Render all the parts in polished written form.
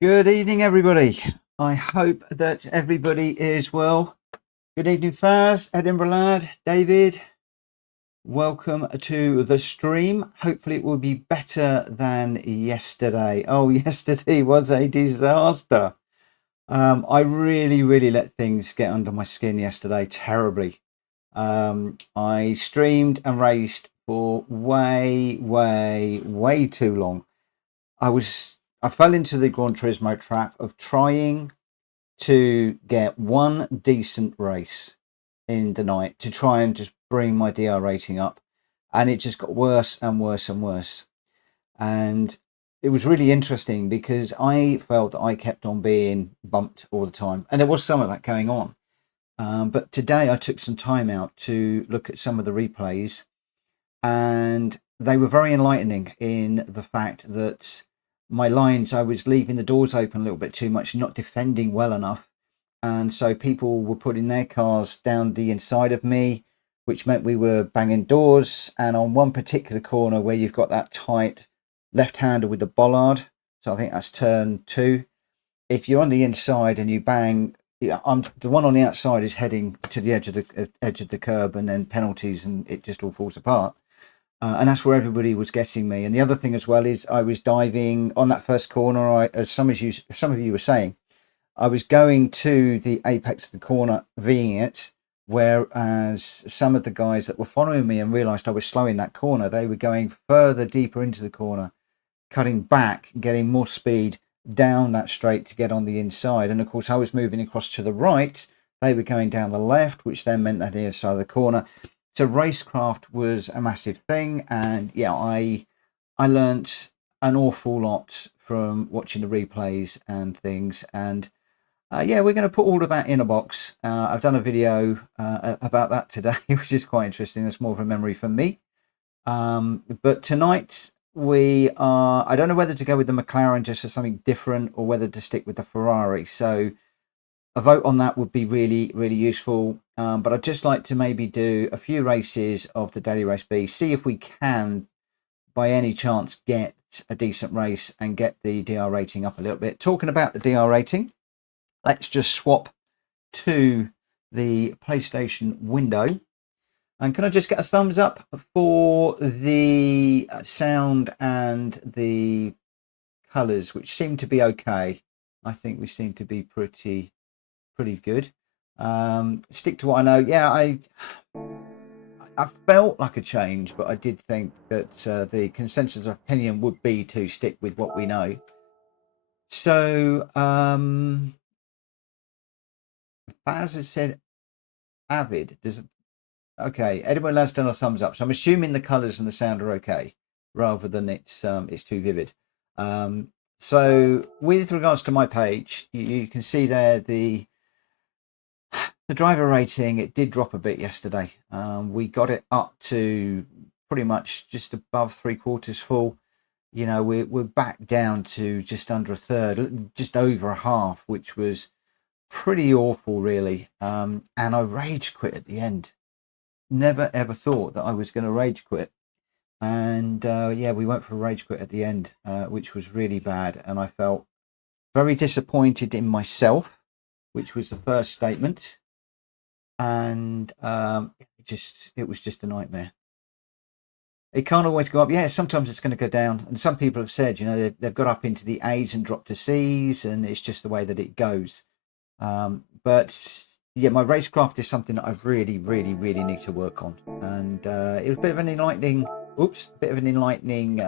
Good evening, everybody. I hope that everybody is well. Good evening, Faz, Edinburgh Lad, David. Welcome to the stream. Hopefully, it will be better than yesterday. Oh, yesterday was a disaster. I really let things get under my skin yesterday terribly. I streamed and raced for way too long. I fell into the Gran Turismo trap of trying to get one decent race in the night to try and just bring my DR rating up, and it just got worse and worse and worse. And it was really interesting because I felt that I kept on being bumped all the time, and there was some of that going on. But today I took some time out to look at some of the replays, and they were very enlightening in the fact that my lines, I was leaving the doors open a little bit too much, not defending well enough. And so people were putting their cars down the inside of me, which meant we were banging doors. And on one particular corner where you've got that tight left-hander with the bollard, so I think that's turn 2. If you're on the inside and you bang, I'm the one on the outside is heading to the edge of the curb, and then penalties, and it just all falls apart. And that's where everybody was getting me. And the other thing as well is I was diving on that first corner. As some of you were saying, I was going to the apex of the corner, Ving it, whereas some of the guys that were following me and realised I was slowing that corner, they were going further deeper into the corner, cutting back, getting more speed down that straight to get on the inside. And of course, I was moving across to the right. They were going down the left, which then meant that the other side of the corner. So racecraft was a massive thing, and yeah, I learnt an awful lot from watching the replays and things. And yeah, we're going to put all of that in a box. I've done a video about that today, which is quite interesting. That's more of a memory for me. But tonight I don't know whether to go with the McLaren just as something different or whether to stick with the Ferrari. So a vote on that would be really useful. But I'd just like to maybe do a few races of the Daily Race B, see if we can by any chance get a decent race and get the DR rating up a little bit. Talking about the DR rating, let's just swap to the PlayStation window. And can I just get a thumbs up for the sound and the colors, which seem to be okay? I think we seem to be pretty good. Stick to what I know. Yeah, I felt like a change, but I did think that the consensus of opinion would be to stick with what we know. So Baz has said avid. Okay, Edinburgh Lad's done a thumbs up. So I'm assuming the colours and the sound are okay, rather than it's too vivid. So with regards to my page, you can see there the driver rating. It did drop a bit yesterday. We got it up to pretty much just above 3/4 full. You know, we're back down to just under a third, just over a half, which was pretty awful, really. And I rage quit at the end. Never ever thought that I was going to rage quit, and yeah, we went for a rage quit at the end, which was really bad, and I felt very disappointed in myself, which was the first statement. And it was just a nightmare. It can't always go up. Yeah, sometimes it's going to go down, and some people have said, you know, they've got up into the A's and dropped to C's, and it's just the way that it goes. But yeah, my racecraft is something that I really need to work on. And it was a bit of an enlightening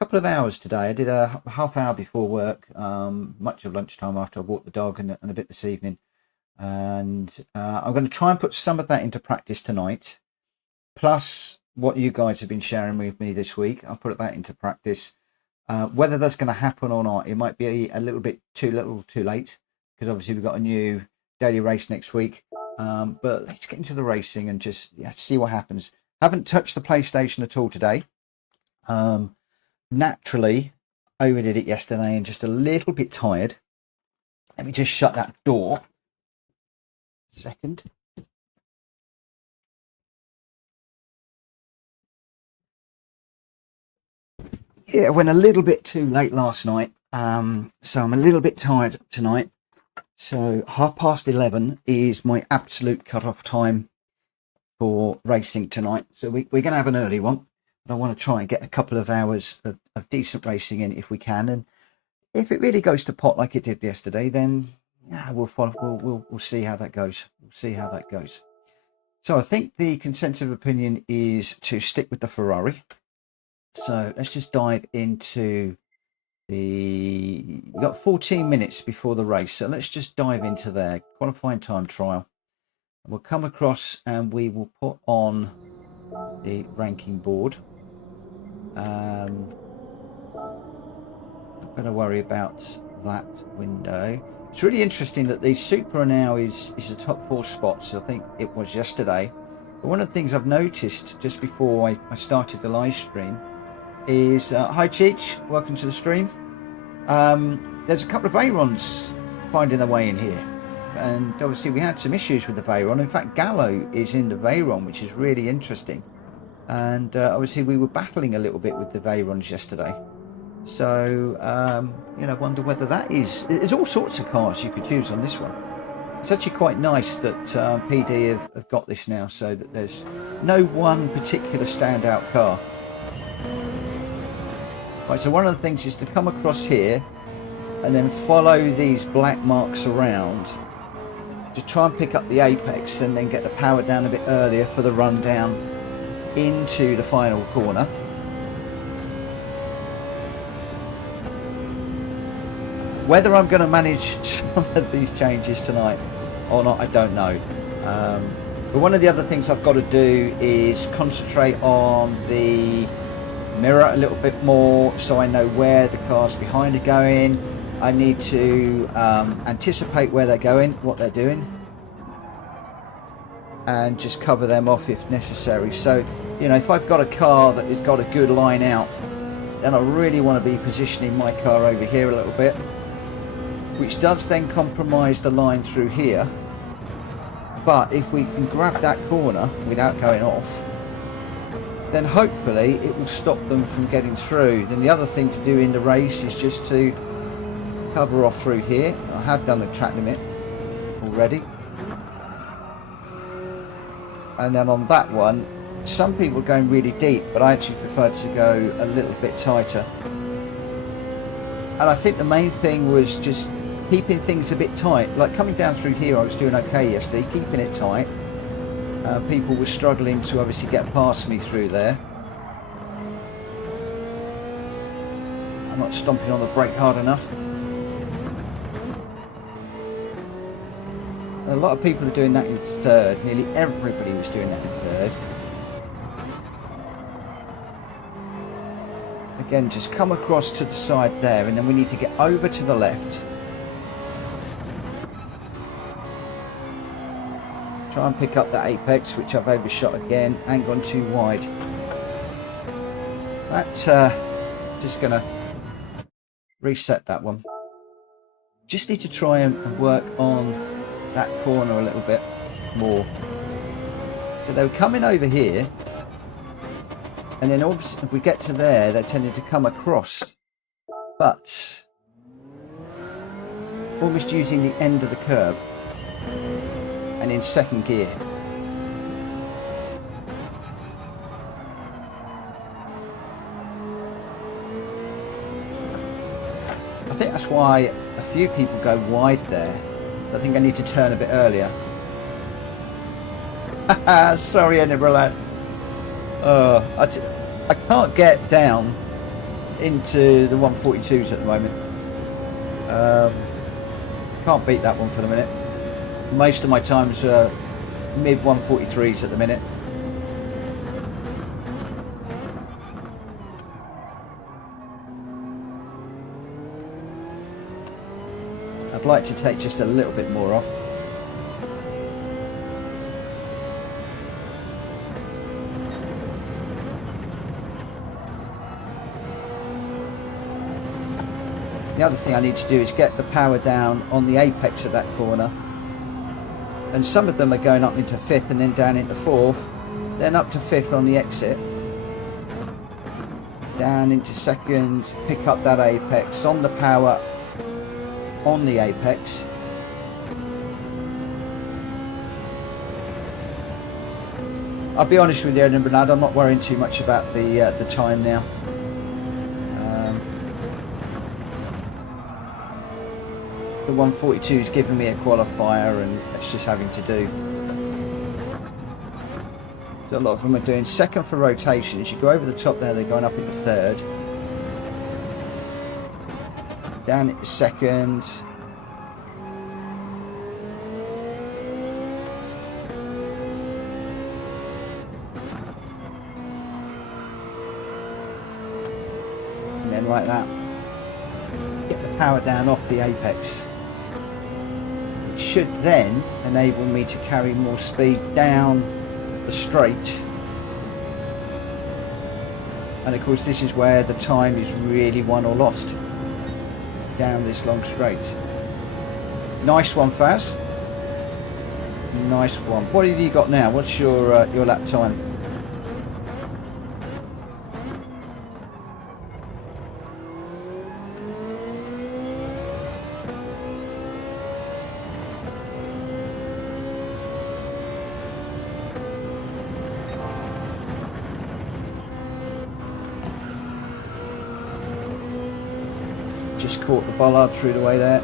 couple of hours today. I did a half hour before work, much of lunchtime after I walked the dog, and a bit this evening. And I'm going to try and put some of that into practice tonight, plus what you guys have been sharing with me this week. I'll put that into practice. Whether that's going to happen or not, it might be a little bit too late, because obviously we've got a new daily race next week. But let's get into the racing and just see what happens. Haven't touched the PlayStation at all today. Naturally, overdid it yesterday and just a little bit tired. Let me just shut that door. Second. Yeah, went a little bit too late last night. So I'm a little bit tired tonight. So 11:30 is my absolute cut-off time for racing tonight. So we're going to have an early one, but I want to try and get a couple of hours of decent racing in if we can. And if it really goes to pot like it did yesterday, then yeah, we'll see how that goes. We'll see how that goes. So I think the consensus of opinion is to stick with the Ferrari. So let's just dive into we've got 14 minutes before the race, so let's just dive into there. Qualifying time trial. We'll come across and we will put on the ranking board. Not going to worry about that window. It's really interesting that the Supra now is the top 4 spots. I think it was yesterday. But one of the things I've noticed just before I started the live stream is hi Cheech, welcome to the stream. There's a couple of Veyrons finding their way in here, and obviously we had some issues with the Veyron. In fact, Gallo is in the Veyron, which is really interesting, and obviously we were battling a little bit with the Veyrons yesterday. So you know, wonder whether that is, there's all sorts of cars you could choose on this one. It's actually quite nice that PD have got this now, so that there's no one particular standout car. Right, so one of the things is to come across here and then follow these black marks around to try and pick up the apex and then get the power down a bit earlier for the run down into the final corner. Whether I'm going to manage some of these changes tonight or not, I don't know. But one of the other things I've got to do is concentrate on the mirror a little bit more, so I know where the cars behind are going. I need to anticipate where they're going, what they're doing, and just cover them off if necessary. So, you know, if I've got a car that has got a good line out, then I really want to be positioning my car over here a little bit, which does then compromise the line through here. But if we can grab that corner without going off, then hopefully it will stop them from getting through. Then the other thing to do in the race is just to cover off through here. I have done the track limit already. And then on that one, some people are going really deep, but I actually prefer to go a little bit tighter. And I think the main thing was just keeping things a bit tight. Like coming down through here, I was doing okay yesterday, keeping it tight. People were struggling to obviously get past me through there. I'm not stomping on the brake hard enough. A lot of people are doing that in third. Nearly everybody was doing that in third. Again, just come across to the side there, and then we need to get over to the left. Try and pick up that apex, which I've overshot again and gone too wide. That's just going to reset that one. Just need to try and work on that corner a little bit more. So they were coming over here, and then obviously if we get to there, they're tending to come across, but almost using the end of the curb. And in second gear. I think that's why a few people go wide there. I think I need to turn a bit earlier. Sorry, Edinburgh lad. I can't get down into the 142s at the moment. Can't beat that one for the minute. Most of my times are mid 143s at the minute. I'd like to take just a little bit more off. The other thing I need to do is get the power down on the apex of that corner. And some of them are going up into fifth and then down into fourth, then up to fifth on the exit. down into second, pick up that apex on the power on the apex. I'll be honest with you, Edinburgh lad, I'm not worrying too much about the time now. The 142 is giving me a qualifier, and that's just having to do. So a lot of them are doing second for rotation. As you go over the top there, they're going up into third. Down into second. And then like that. Get the power down off the apex. It should then enable me to carry more speed down the straight. And of course this is where the time is really won or lost. Down this long straight. Nice one, Faz. Nice one. What have you got now? What's your lap time? Just caught the bollard through the way there.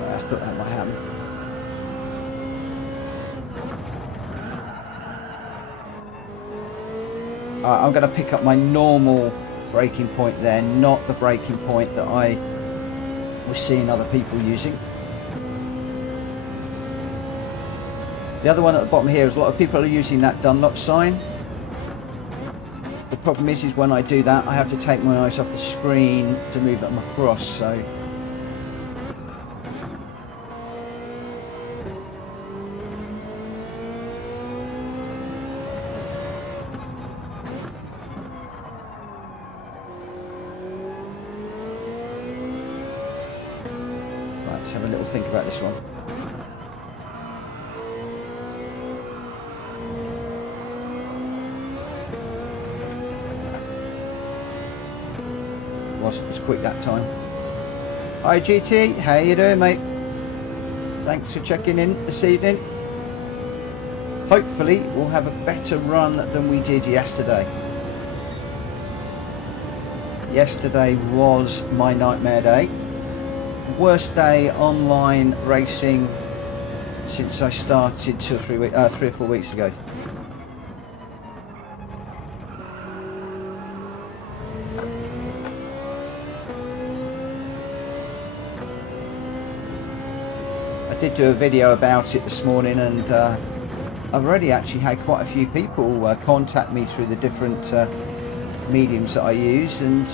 Yeah, I thought that might happen. I'm going to pick up my normal braking point there, not the braking point that I was seeing other people using. The other one at the bottom here is a lot of people are using that Dunlop sign. The problem is when I do that, I have to take my eyes off the screen to move them across, so. Right, let's have a little think about this one. Wasn't as quick that time. Hi GT, how you doing, mate? Thanks for checking in this evening. Hopefully we'll have a better run than we did yesterday. Yesterday was my nightmare day. Worst day online racing since I started 3 or 4 weeks ago. I did do a video about it this morning, and I've already actually had quite a few people contact me through the different mediums that I use, and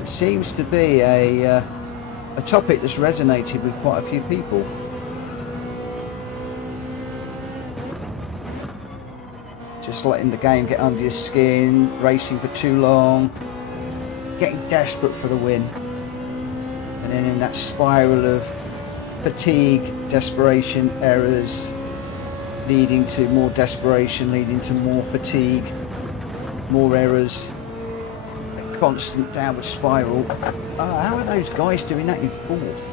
it seems to be a topic that's resonated with quite a few people. Just letting the game get under your skin, racing for too long, getting desperate for the win, and then in that spiral of fatigue, desperation, errors, leading to more desperation, leading to more fatigue, more errors, a constant downward spiral. How are those guys doing that in fourth?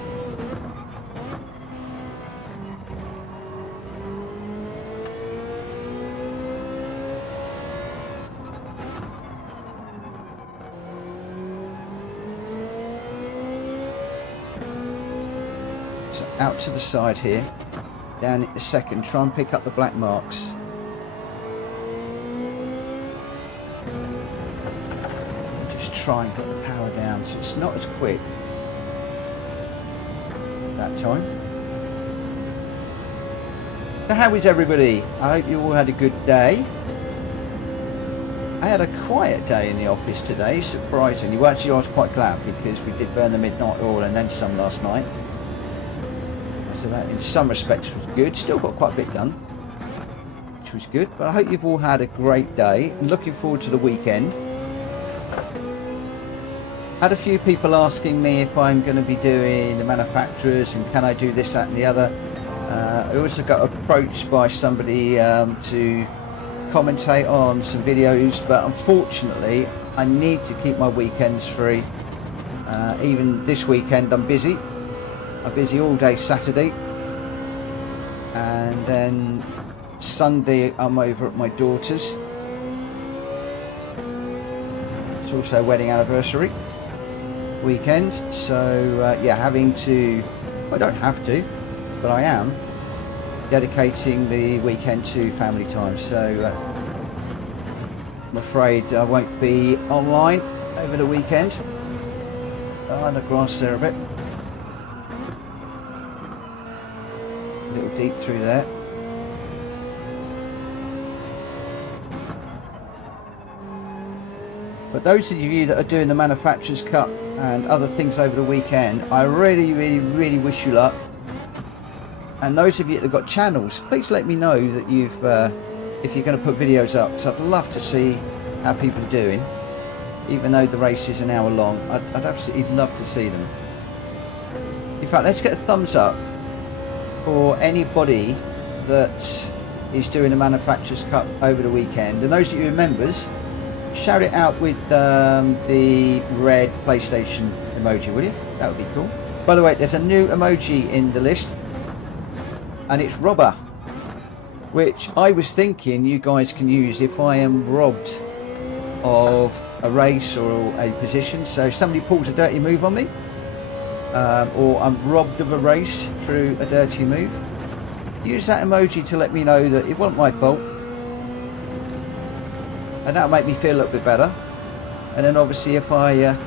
So out to the side here, down into second, try and pick up the black marks. And just try and get the power down so it's not as quick that time. So how is everybody? I hope you all had a good day. I had a quiet day in the office today, surprisingly. Well, actually I was quite glad because we did burn the midnight oil and then some last night. So that in some respects was good. Still got quite a bit done, which was good. But I hope you've all had a great day. I'm looking forward to the weekend. Had a few people asking me if I'm going to be doing the manufacturers and can I do this, that and the other. I also got approached by somebody to commentate on some videos, but unfortunately I need to keep my weekends free. Even this weekend I'm busy all day Saturday, and then Sunday I'm over at my daughter's. It's also a wedding anniversary weekend, so yeah, I don't have to, but I am dedicating the weekend to family time, so I'm afraid I won't be online over the weekend. Oh, the grass there a bit. A little deep through there. But those of you that are doing the Manufacturers Cup and other things over the weekend, I really wish you luck. And those of you that have got channels, please let me know that if you're going to put videos up, because I'd love to see how people are doing. Even though the race is an hour long, I'd absolutely love to see them. In fact, let's get a thumbs up for anybody that is doing the Manufacturers Cup over the weekend. And those of you who are members, shout it out with the red PlayStation emoji, will you? That would be cool. By the way, there's a new emoji in the list, and it's robber, which I was thinking you guys can use if I am robbed of a race or a position. So if somebody pulls a dirty move on me, or I'm robbed of a race through a dirty move, use that emoji to let me know that it wasn't my fault, and that'll make me feel a little bit better. And then obviously if I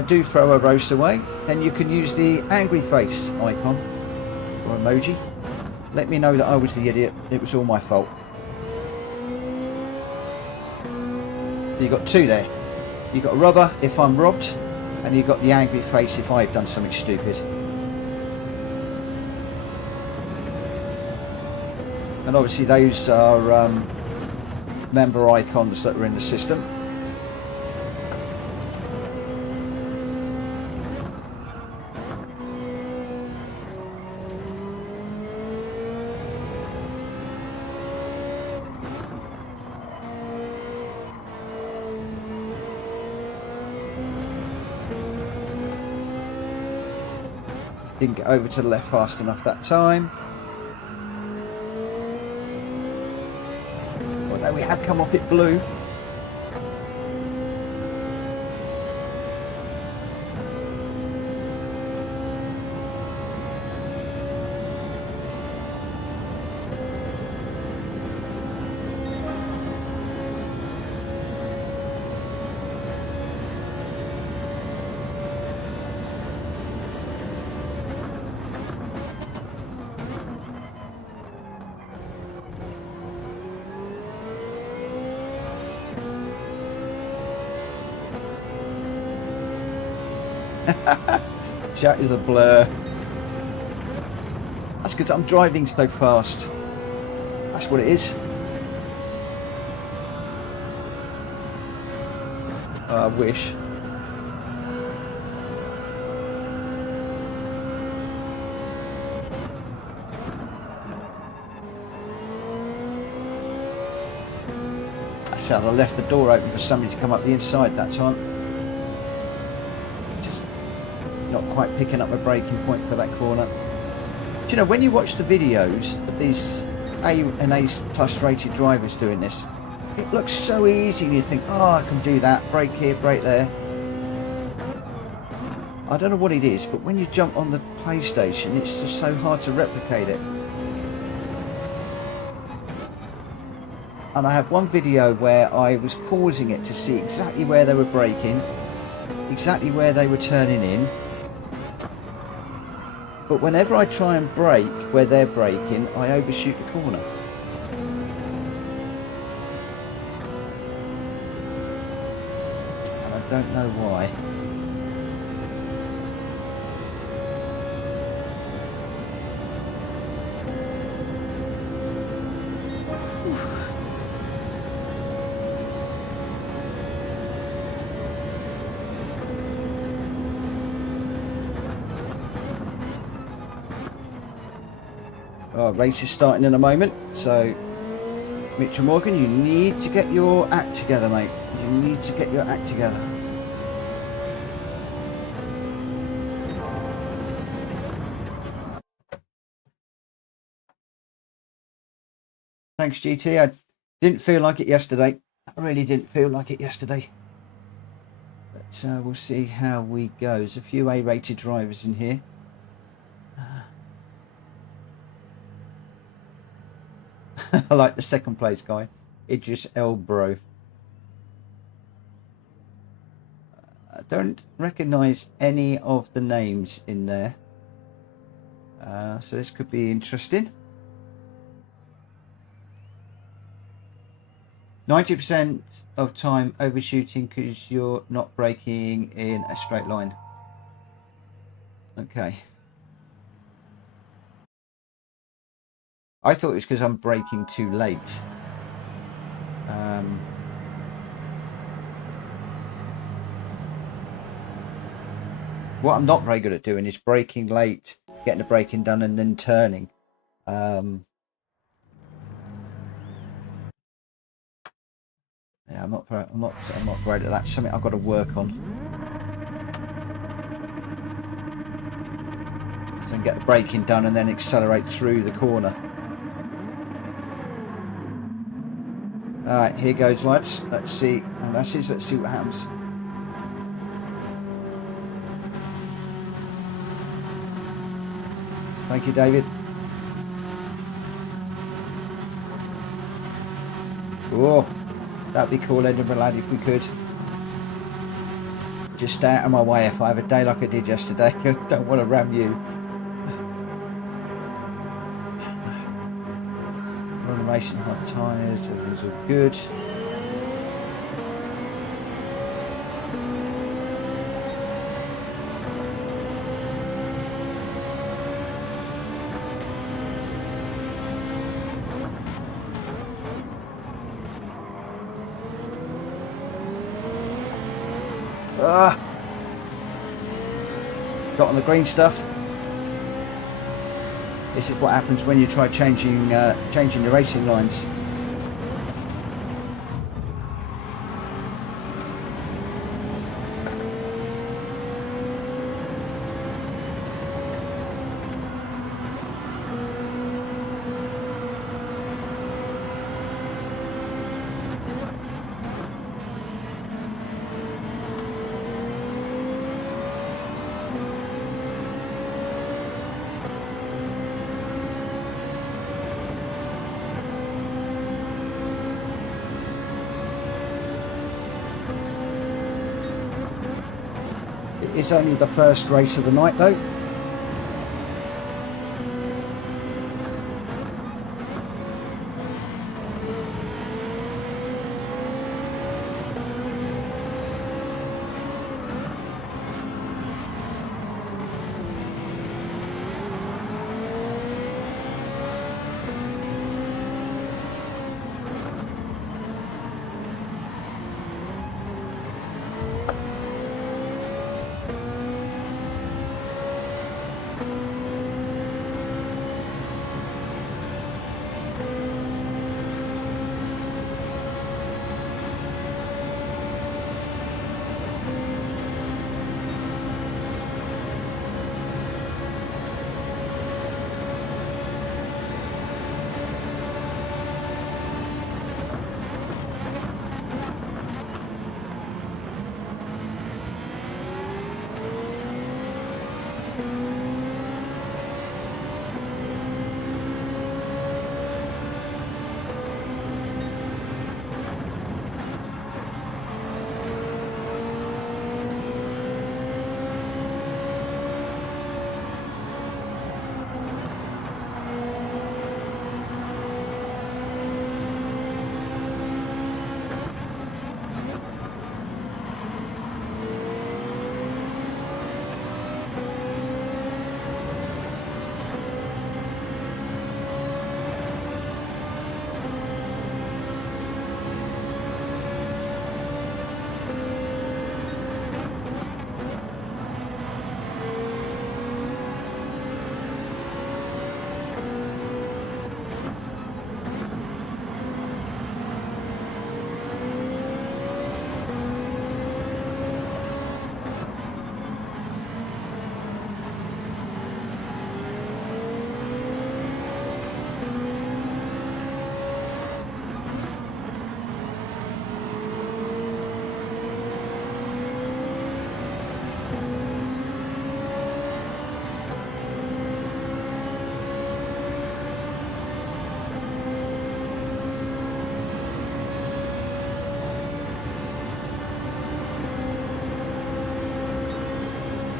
do throw a race away, then you can use the angry face icon or emoji. Let me know that I was the idiot, it was all my fault. So you got two there. You got a robber if I'm robbed, and you got the angry face if I've done something stupid. And obviously those are member icons that are in the system. Didn't get over to the left fast enough that time. Although we had come off it blue. Chat is a blur. That's because I'm driving so fast. That's what it is. I wish. That's how I left the door open for somebody to come up the inside that time. Not quite picking up a braking point for that corner. Do you know, when you watch the videos of these A and A plus rated drivers doing this, it looks so easy and you think, oh, I can do that, brake here, brake there. I don't know what it is, but when you jump on the PlayStation, it's just so hard to replicate it. And I have one video where I was pausing it to see exactly where they were braking, exactly where they were turning in. But whenever I try and brake where they're braking, I overshoot the corner. And I don't know why. Our race is starting in a moment, so Mitchell Morgan, you need to get your act together, mate. You need to get your act together. Thanks, GT. I didn't feel like it yesterday. I really didn't feel like it yesterday. But we'll see how we go. There's a few A-rated drivers in here. I like the second place guy. Idris Elbro. I don't recognise any of the names in there. So this could be interesting. 90% of time overshooting because you're not braking in a straight line. Okay. I thought it was because I'm braking too late. What I'm not very good at doing is braking late, getting the braking done, and then turning. Yeah, I'm not great at that. It's something I've got to work on. So get the braking done and then accelerate through the corner. All right, here goes, lads. Let's see. And let's see what happens. Thank you, David. Oh, that'd be cool, Edinburgh lad, if we could. Just stay out of my way if I have a day like I did yesterday. I don't want to ram you. Run racing, hot tyres, everything's all good. Got on the green stuff. This is what happens when you try changing your racing lines. It's only the first race of the night though.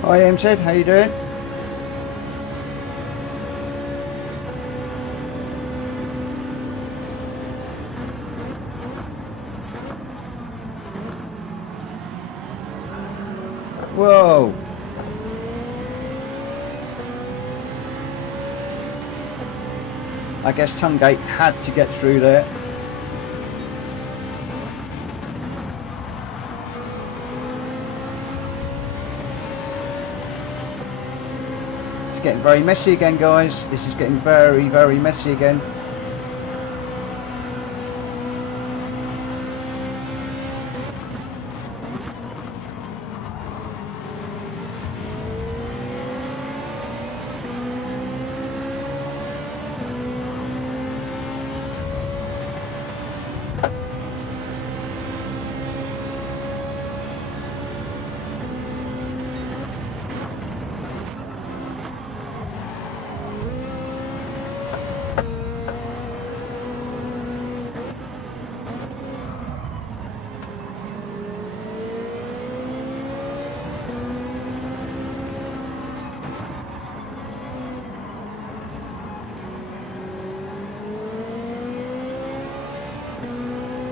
Hi MZ, how you doing? Whoa! I guess Tungate had to get through there. It's getting very messy again, guys. This is getting very, very messy again.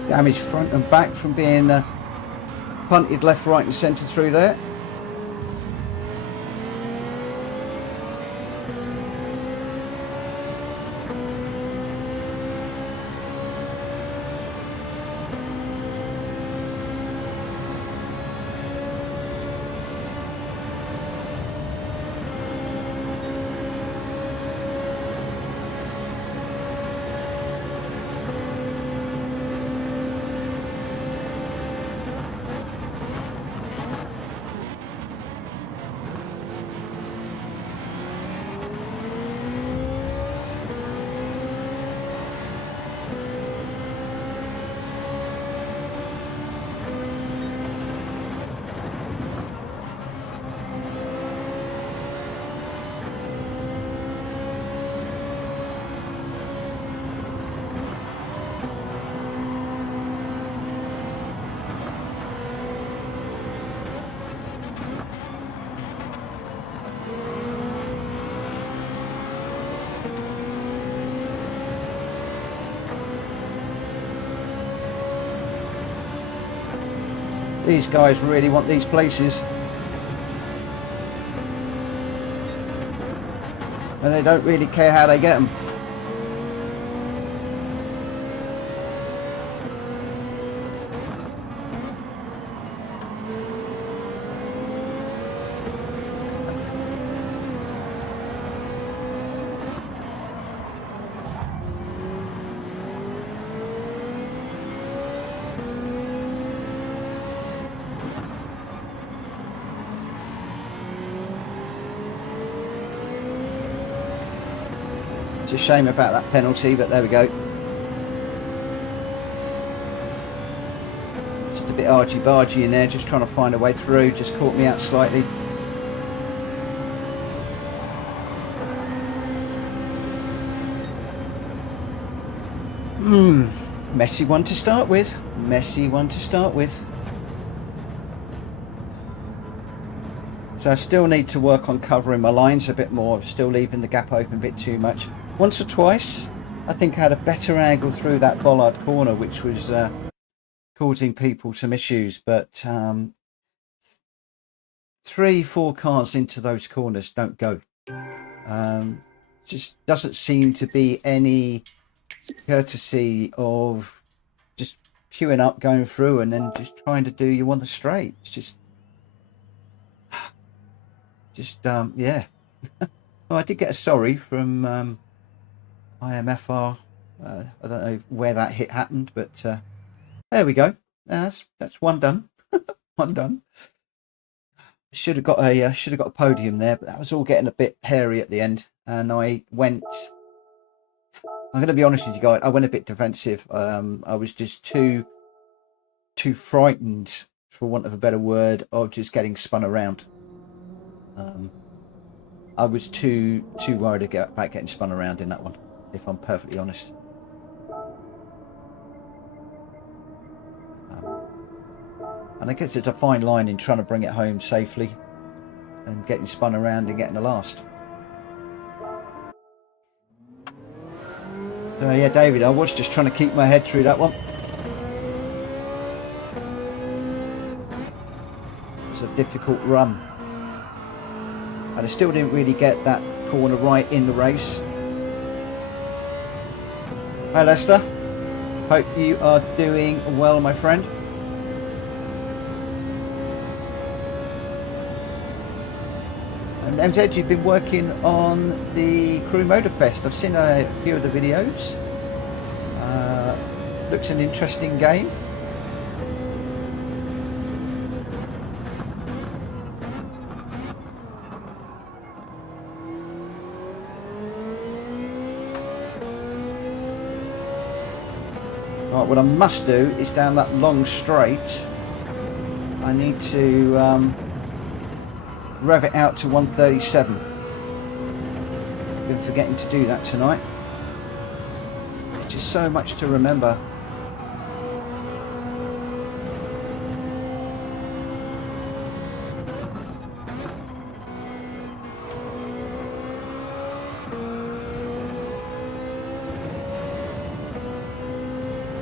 Damage front and back from being punted left, right and centre through there. These guys really want these places. And they don't really care how they get them. It's a shame about that penalty, but there we go. Just a bit argy-bargy in there, just trying to find a way through. Just caught me out slightly. Messy one to start with. Messy one to start with. So I still need to work on covering my lines a bit more. Still leaving the gap open a bit too much. Once or twice, I think I had a better angle through that bollard corner, which was causing people some issues. But 3-4 cars into those corners don't go. Just doesn't seem to be any courtesy of just queuing up, going through, and then just trying to do you on the straight. It's just yeah. Well, I did get a sorry from IMFR. I don't know where that hit happened, but there we go. That's one done. One done. Should have got a podium there, but that was all getting a bit hairy at the end, and I went. I'm going to be honest with you guys. I went a bit defensive. I was just too frightened, for want of a better word, of just getting spun around. I was too worried about getting spun around in that one, if I'm perfectly honest. And I guess it's a fine line in trying to bring it home safely. and getting spun around and getting the last. So yeah, David, I was just trying to keep my head through that one. It was a difficult run. And I still didn't really get that corner right in the race. Hi Lester, hope you are doing well, my friend. And MZ, you've been working on the Crew Motor Fest. I've seen a few of the videos. Looks an interesting game. Right, what I must do is down that long straight, I need to rev it out to 137. Been forgetting to do that tonight. It's just so much to remember.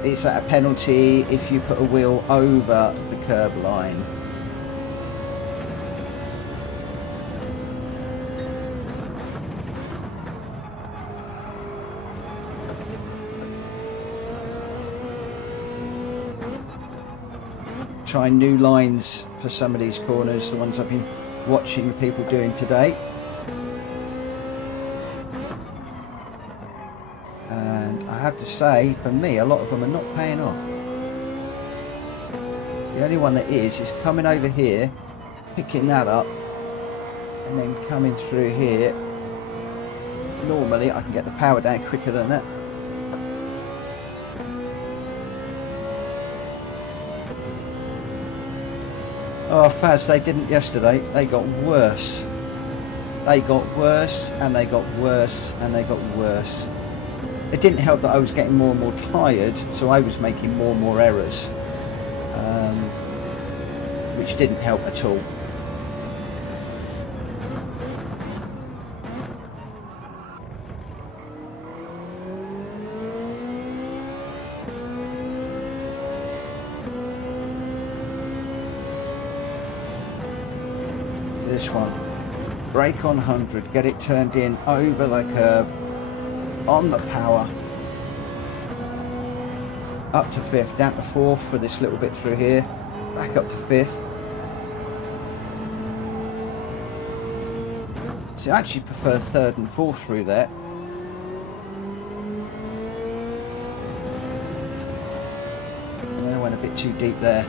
Is that a penalty if you put a wheel over the curb line? Trying new lines for some of these corners, the ones I've been watching people doing today. And I have to say, for me, a lot of them are not paying off. The only one that is coming over here, picking that up, and then coming through here. Normally I can get the power down quicker than that. Oh, Faz, they didn't yesterday. They got worse. They got worse, and they got worse, and they got worse. It didn't help that I was getting more and more tired, so I was making more and more errors, which didn't help at all. This one, brake on 100, get it turned in over the curb, on the power, up to 5th, down to 4th for this little bit through here, back up to 5th. So I actually prefer 3rd and 4th through there. And then I went a bit too deep there.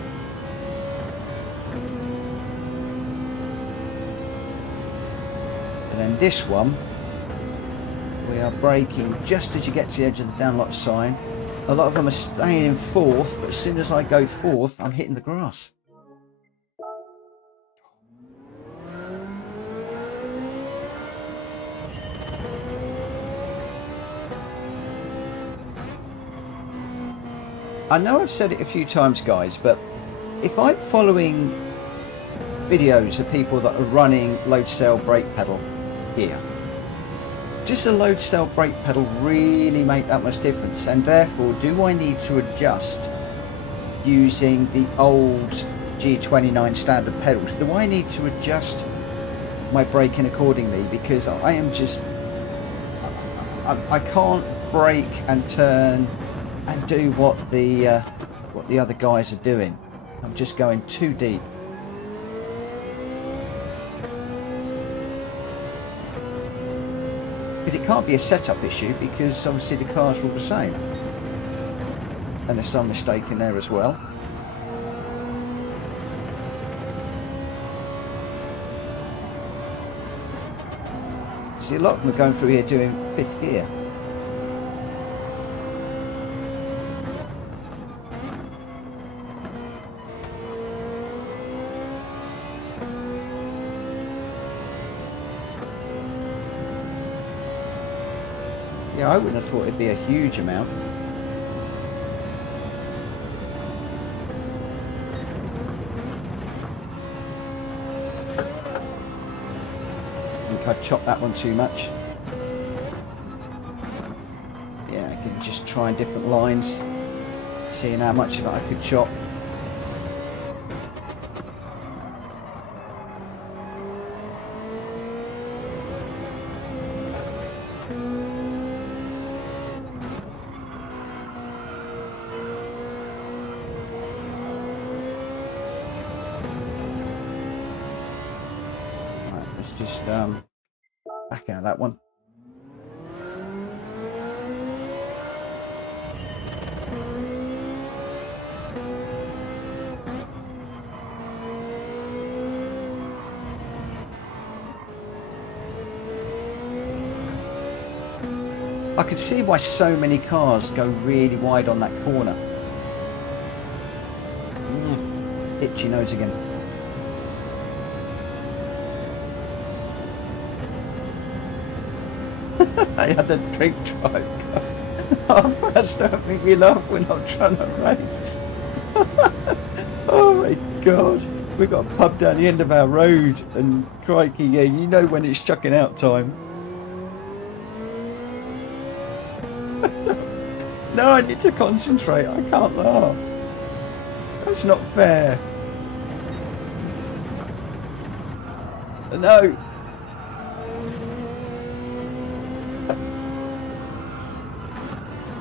And then this one, we are braking just as you get to the edge of the downlock sign. A lot of them are staying in 4th, but as soon as I go 4th, I'm hitting the grass. I know I've said it a few times, guys, but if I'm following videos of people that are running load cell brake pedal here, does the load cell brake pedal really make that much difference? And therefore, do I need to adjust using the old G29 standard pedals? Do I need to adjust my braking accordingly? Because I am just, I can't brake and turn and do what the other guys are doing. I'm just going too deep. But it can't be a setup issue, because obviously the cars are all the same. And there's some mistake in there as well. See, a lot of them are going through here doing 5th gear. Yeah, I wouldn't have thought it'd be a huge amount. I chopped that one too much. Yeah, again, just trying different lines, seeing how much of it I could chop. Right, let's just back out that one. I could see why so many cars go really wide on that corner. Itchy nose again. I had a drink drive. Oh, that's don't make me laugh when I'm trying to race. Oh my god. We've got a pub down the end of our road and crikey, yeah, you know when it's chucking out time. No, I need to concentrate. I can't laugh. That's not fair. No.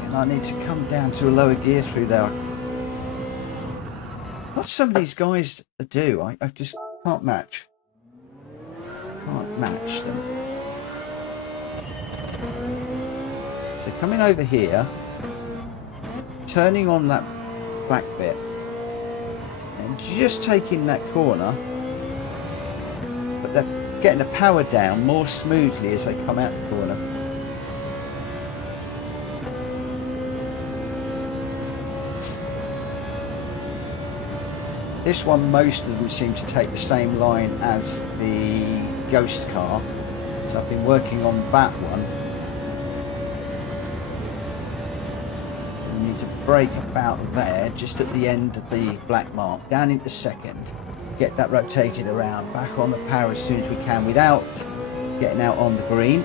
And I need to come down to a lower gear through there. What some of these guys do, I just can't match. Can't match them. So coming over here, turning on that black bit, and just taking that corner, but they're getting the power down more smoothly as they come out the corner. This one, most of them seem to take the same line as the Ghost car, so I've been working on that one. We need to brake about there, just at the end of the black mark, down into second, get that rotated around, back on the power as soon as we can without getting out on the green.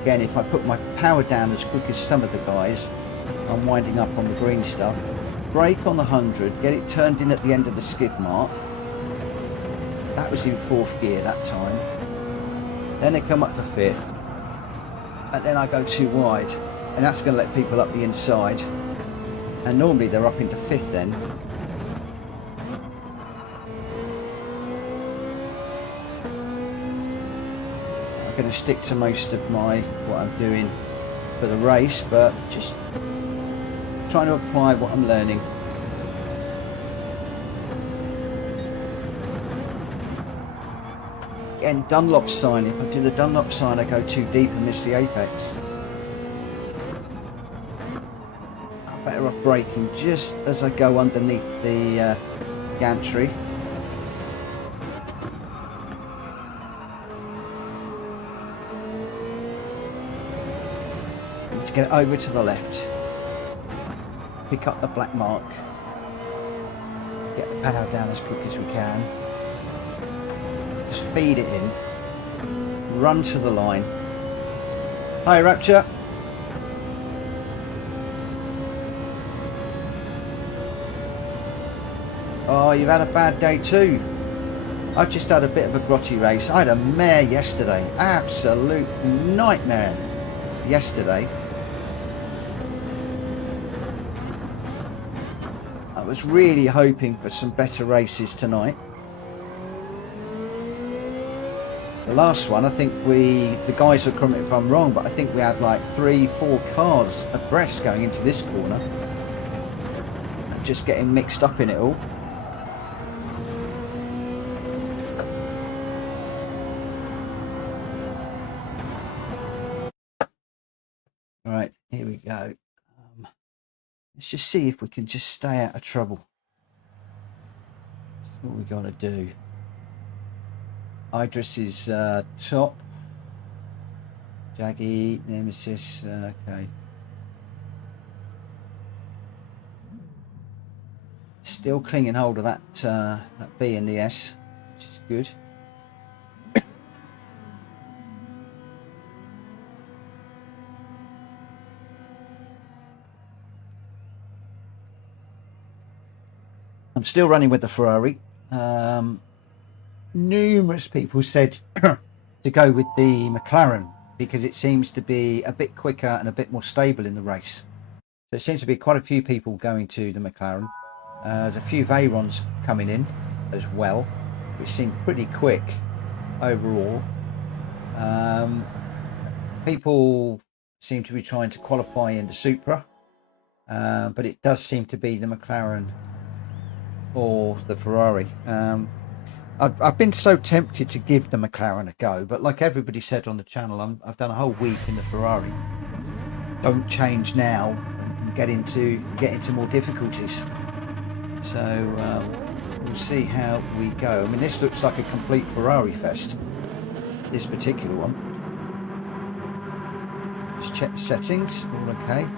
Again, if I put my power down as quick as some of the guys, I'm winding up on the green stuff. Brake on the 100, get it turned in at the end of the skid mark. That was in 4th gear that time. Then they come up to 5th, and then I go too wide, and that's going to let people up the inside, and normally they're up into 5th then. I'm going to stick to most of what I'm doing for the race, but just trying to apply what I'm learning. Again, Dunlop sign. If I do the Dunlop sign, I go too deep and miss the apex. I'm better off braking just as I go underneath the gantry. Need to get it over to the left. Pick up the black mark, get the power down as quick as we can, just feed it in, run to the line. Hi Rapture. Oh, you've had a bad day too. I've just had a bit of a grotty race. I had a mare yesterday, absolute nightmare yesterday. I was really hoping for some better races tonight. The last one, I think the guys will correct me if I'm wrong, but I think we had like 3-4 cars abreast going into this corner. And just getting mixed up in it all. Right, here we go. Let's just see if we can just stay out of trouble. That's what we got to do. Idris is top. Jaggy, Nemesis, okay. Still clinging hold of that that B and the S, which is good. I'm still running with the Ferrari. Numerous people said to go with the McLaren because it seems to be a bit quicker and a bit more stable in the race. So it seems to be quite a few people going to the McLaren. There's a few Veyrons coming in as well, which seem pretty quick overall. People seem to be trying to qualify in the Supra, but it does seem to be the McLaren or the Ferrari. I've been so tempted to give the McLaren a go, but like everybody said on the channel, I've done a whole week in the Ferrari. Don't change now and get into more difficulties. So we'll see how we go. I mean, this looks like a complete Ferrari fest, this particular one. Just check the settings, all okay.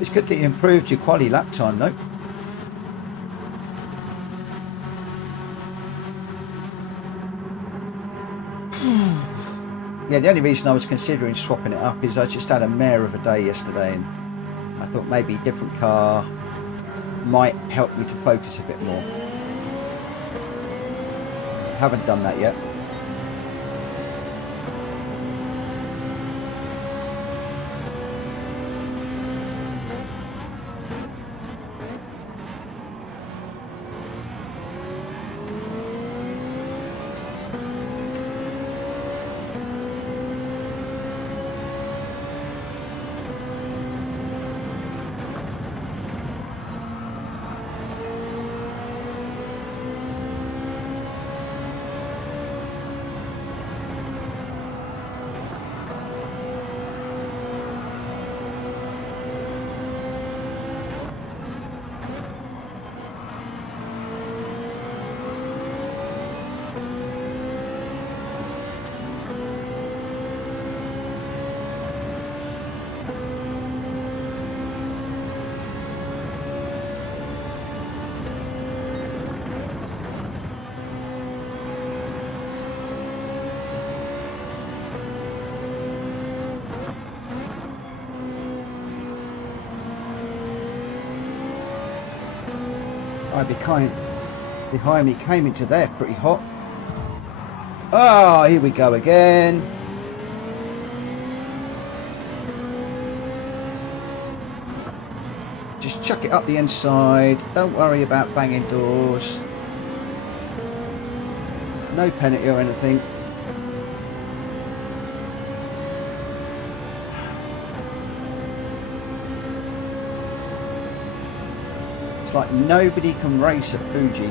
It's good that you improved your quali lap time though. Yeah, the only reason I was considering swapping it up is I just had a mare of a day yesterday and I thought maybe a different car might help me to focus a bit more. Haven't done that yet. Behind me came into there pretty hot. Oh, here we go again. Just chuck it up the inside. Don't worry about banging doors. No penalty or anything. It's like nobody can race a Fuji.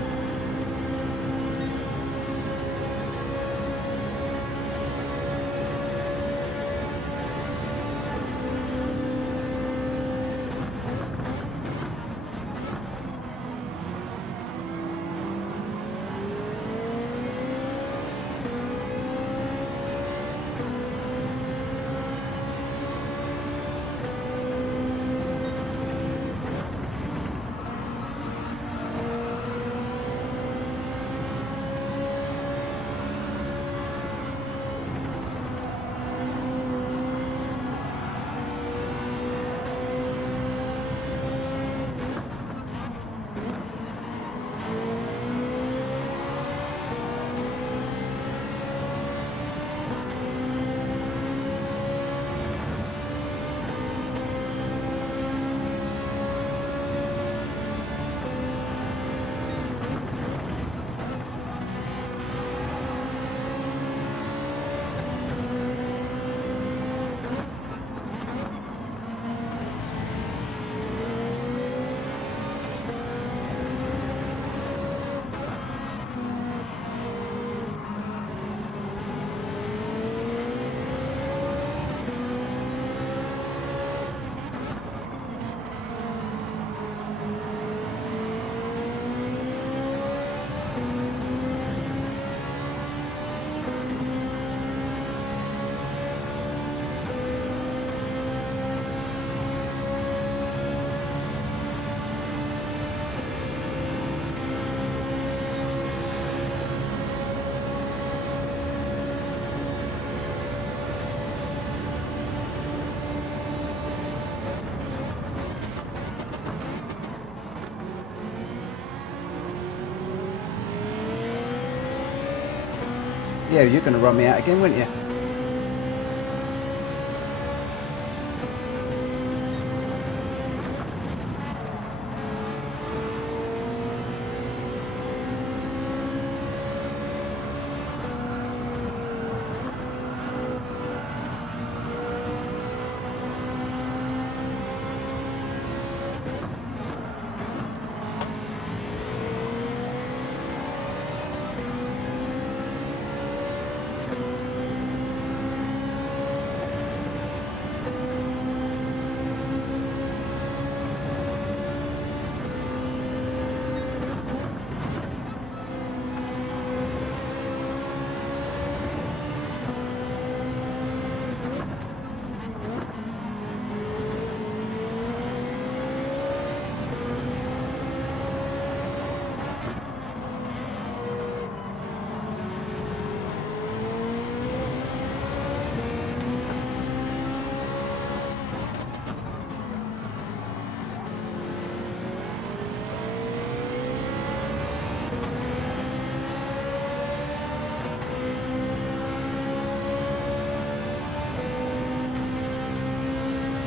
Yeah, you're going to run me out again, weren't you?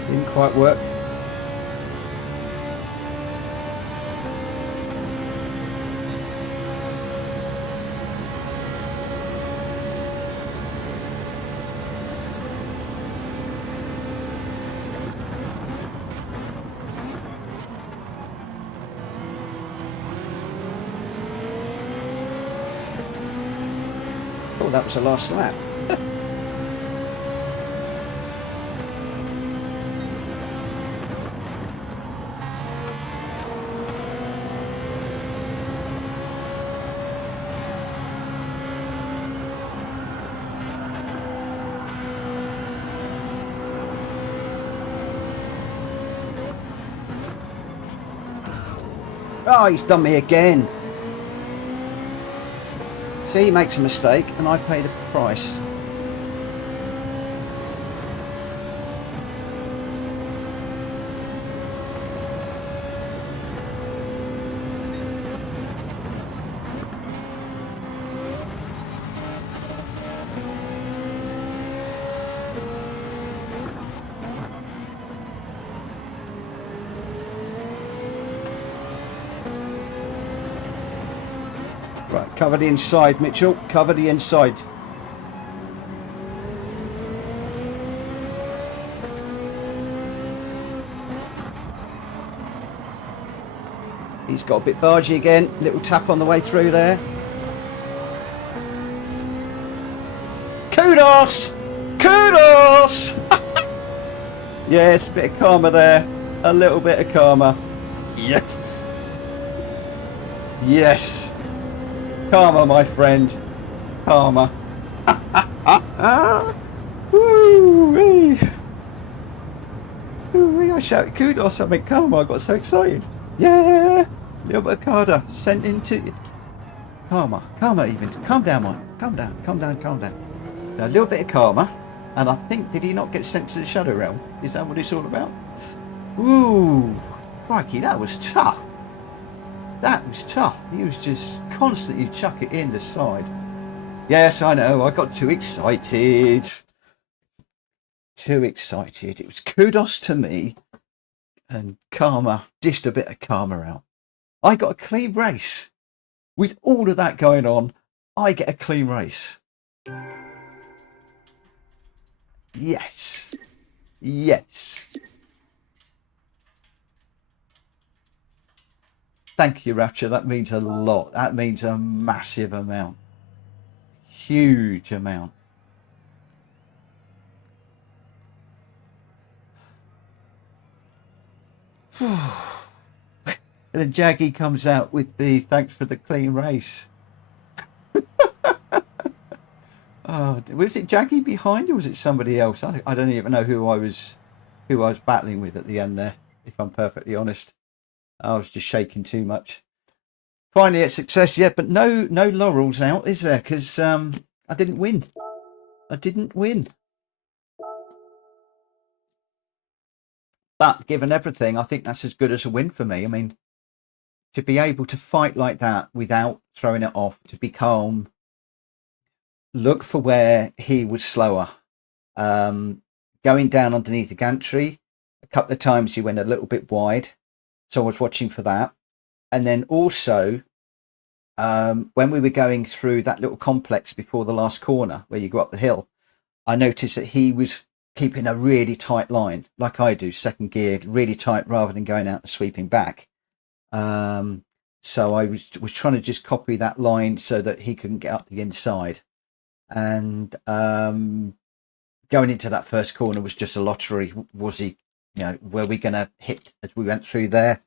Didn't quite work. Oh, that was the last lap. Oh, he's done me again. See, he makes a mistake and I pay the price. Right, cover the inside, Mitchell. Cover the inside. He's got a bit bargy again. Little tap on the way through there. Kudos! Kudos! Yes, a bit of karma there. A little bit of karma. Yes. Yes. Karma, my friend. Karma. Woo-wee. Woo-wee. I shouted kudos. I meant karma. I got so excited. Yeah. A little bit of karma sent into karma. Karma even. Calm down, man. Calm down. Calm down. Calm down. So a little bit of karma. And I think, did he not get sent to the Shadow Realm? Is that what it's all about? Ooh. Crikey, that was tough. That was tough. He was just constantly chuck it in the side. Yes, I know. I got too excited. Too excited. It was kudos to me. And karma, dished a bit of karma out. I got a clean race. With all of that going on, I get a clean race. Yes. Yes. Thank you, Rapture. That means a lot. That means a massive amount. Huge amount. And then Jaggy comes out with the thanks for the clean race. Oh, was it Jaggy behind or was it somebody else? I don't even know who I was battling with at the end there, if I'm perfectly honest. I was just shaking too much. Finally a success, yeah, but no laurels out, is there? Because I didn't win. I didn't win. But given everything, I think that's as good as a win for me. I mean, to be able to fight like that without throwing it off, to be calm, look for where he was slower. Going down underneath the gantry, a couple of times he went a little bit wide, so I was watching for that. And then also, when we were going through that little complex before the last corner where you go up the hill, I noticed that he was keeping a really tight line, like I do, second gear, really tight, rather than going out and sweeping back. So I was trying to just copy that line so that he couldn't get up the inside. And going into that first corner was just a lottery. Was he, were we going to hit as we went through there?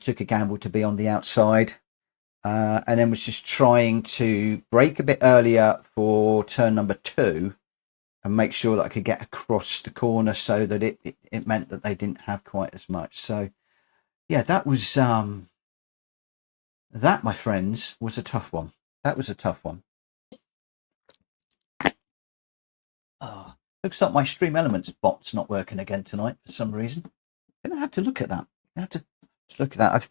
Took a gamble to be on the outside. And then was just trying to brake a bit earlier for turn number 2 and make sure that I could get across the corner so that it meant that they didn't have quite as much. So yeah, that was that, my friends, was a tough one. That was a tough one. Oh, looks like my Stream Elements bot's not working again tonight for some reason. I'm gonna have to look at that. I have to look at that.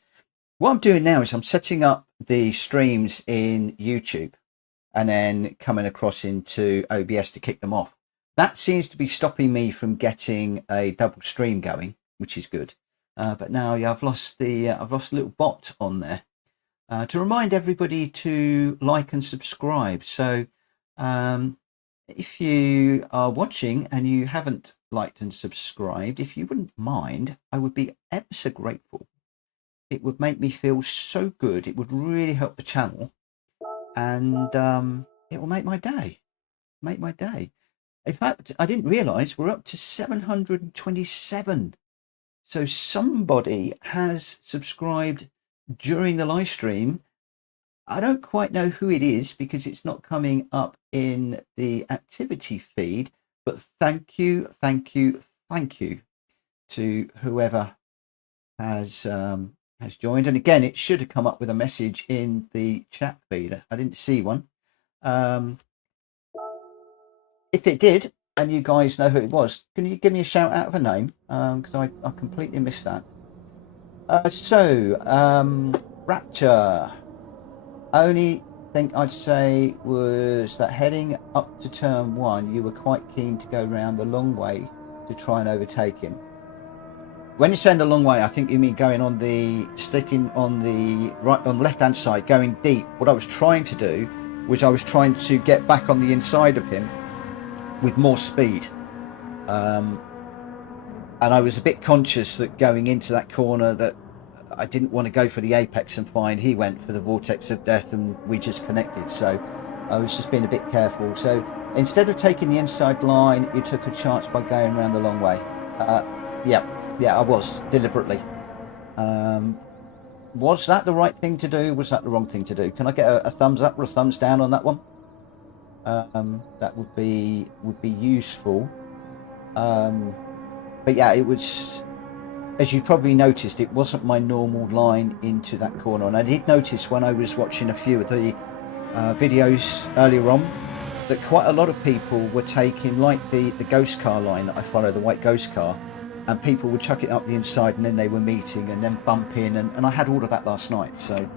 What I'm doing now is I'm setting up the streams in YouTube and then coming across into OBS to kick them off. That seems to be stopping me from getting a double stream going, which is good. But now, yeah, I've lost the little bot on there. To remind everybody to like and subscribe. So if you are watching and you haven't liked and subscribed, if you wouldn't mind, I would be ever so grateful. It would make me feel so good. It would really help the channel, and it will make my day. Make my day. In fact, I didn't realize we're up to 727. So somebody has subscribed during the live stream. I don't quite know who it is because it's not coming up in the activity feed, but thank you to whoever has joined. And again, it should have come up with a message in the chat feed. I didn't see one. If it did, and you guys know who it was, can you give me a shout out of a name? Because I completely missed that. Rapture. Only thing I'd say was that heading up to turn 1, you were quite keen to go round the long way to try and overtake him. When you're saying the long way, I think you mean going on sticking on the right, on the left-hand side, going deep. What I was trying to do was I was trying to get back on the inside of him with more speed. And I was a bit conscious that going into that corner that I didn't want to go for the apex and find he went for the vortex of death and we just connected. So I was just being a bit careful. So instead of taking the inside line, you took a chance by going around the long way. Yeah, I was deliberately. Was that the right thing to do? Was that the wrong thing to do? Can I get a thumbs up or a thumbs down on that one? That would be useful. But yeah, it was, as you probably noticed, it wasn't my normal line into that corner. And I did notice when I was watching a few of the videos earlier on that quite a lot of people were taking, like the ghost car line that I follow, the white ghost car, and people would chuck it up the inside and then they were meeting and then bump in, and I had all of that last night. So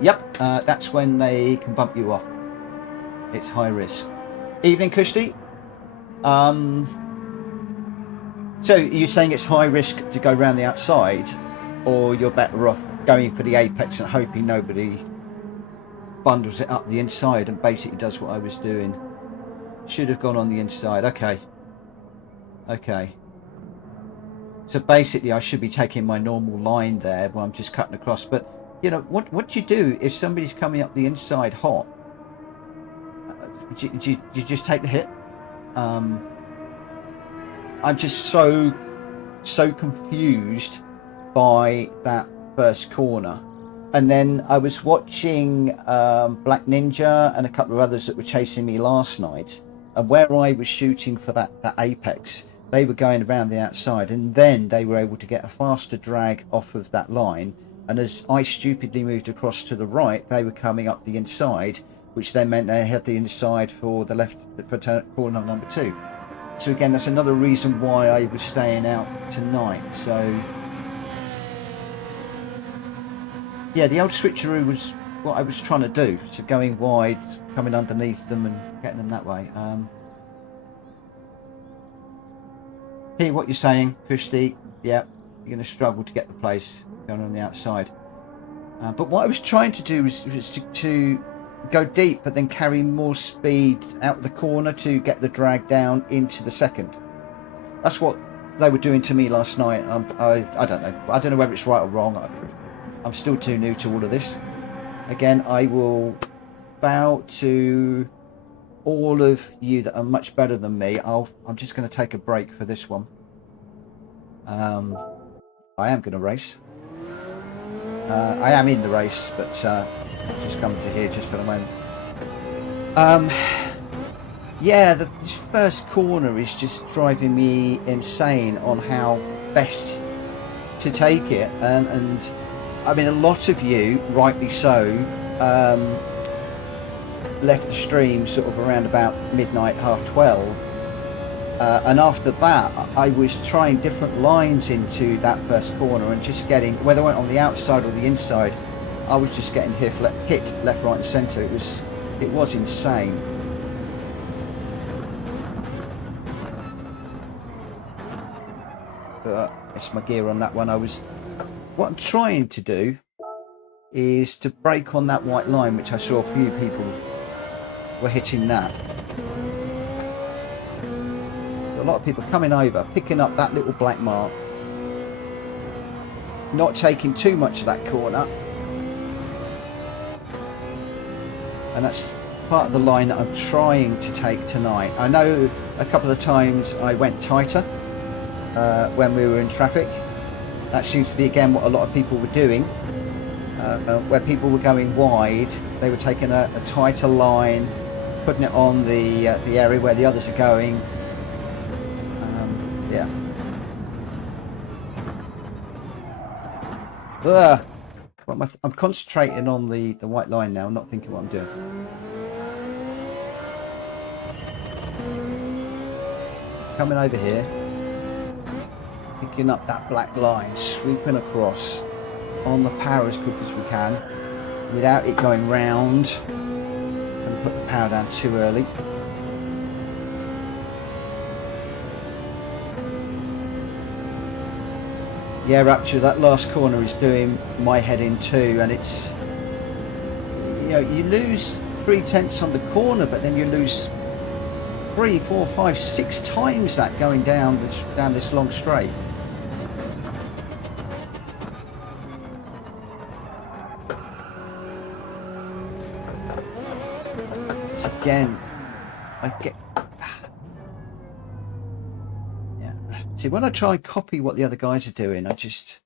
yep, that's when they can bump you off. It's high risk. Evening, Kushti. So you're saying it's high risk to go around the outside, or you're better off going for the apex and hoping nobody bundles it up the inside and basically does what I was doing? Should have gone on the inside. Okay. So basically I should be taking my normal line there where I'm just cutting across. But you know, what do you do if somebody's coming up the inside hot? Do you just take the hit? I'm just so confused by that first corner. And then I was watching Black Ninja and a couple of others that were chasing me last night, and where I was shooting for that apex, they were going around the outside, and then they were able to get a faster drag off of that line. And as I stupidly moved across to the right, they were coming up the inside, which then meant they had the inside for the left for corner number 2. So again, that's another reason why I was staying out tonight. So yeah, the old switcheroo what I was trying to do. So going wide, coming underneath them and getting them that way. Hear what you're saying, Kushti. Yeah, you're going to struggle to get the place going on the outside. But what I was trying to do was to go deep, but then carry more speed out of the corner to get the drag down into the second. That's what they were doing to me last night. I don't know. I don't know whether it's right or wrong. I'm still too new to all of this. Again, I will bow to all of you that are much better than me. I'm just going to take a break for this one. I am going to race. I am in the race, but just coming to here just for the moment. Yeah, this first corner is just driving me insane on how best to take it, and I mean, a lot of you, rightly so, left the stream sort of around about midnight, 12:30, and after that I was trying different lines into that first corner and just getting, whether I went on the outside or the inside, I was just getting hit left, right and centre. It was insane. But it's my gear on that one. What I'm trying to do is to break on that white line, which I saw a few people were hitting that. So a lot of people coming over, picking up that little black mark, not taking too much of that corner. And that's part of the line that I'm trying to take tonight. I know a couple of times I went tighter when we were in traffic. That seems to be again what a lot of people were doing. Where people were going wide, they were taking a tighter line, putting it on the area where the others are going. Yeah. Well, I'm concentrating on the white line now, not thinking what I'm doing. Coming over here, picking up that black line, sweeping across on the power as quick as we can without it going round and put the power down too early. Yeah, Rapture, that last corner is doing my head in too, and it's, you know, you lose 3/10 on the corner, but then you lose 3, 4, 5, 6 times that going down this long straight. It's again, I get. See, when I try and copy what the other guys are doing, I just...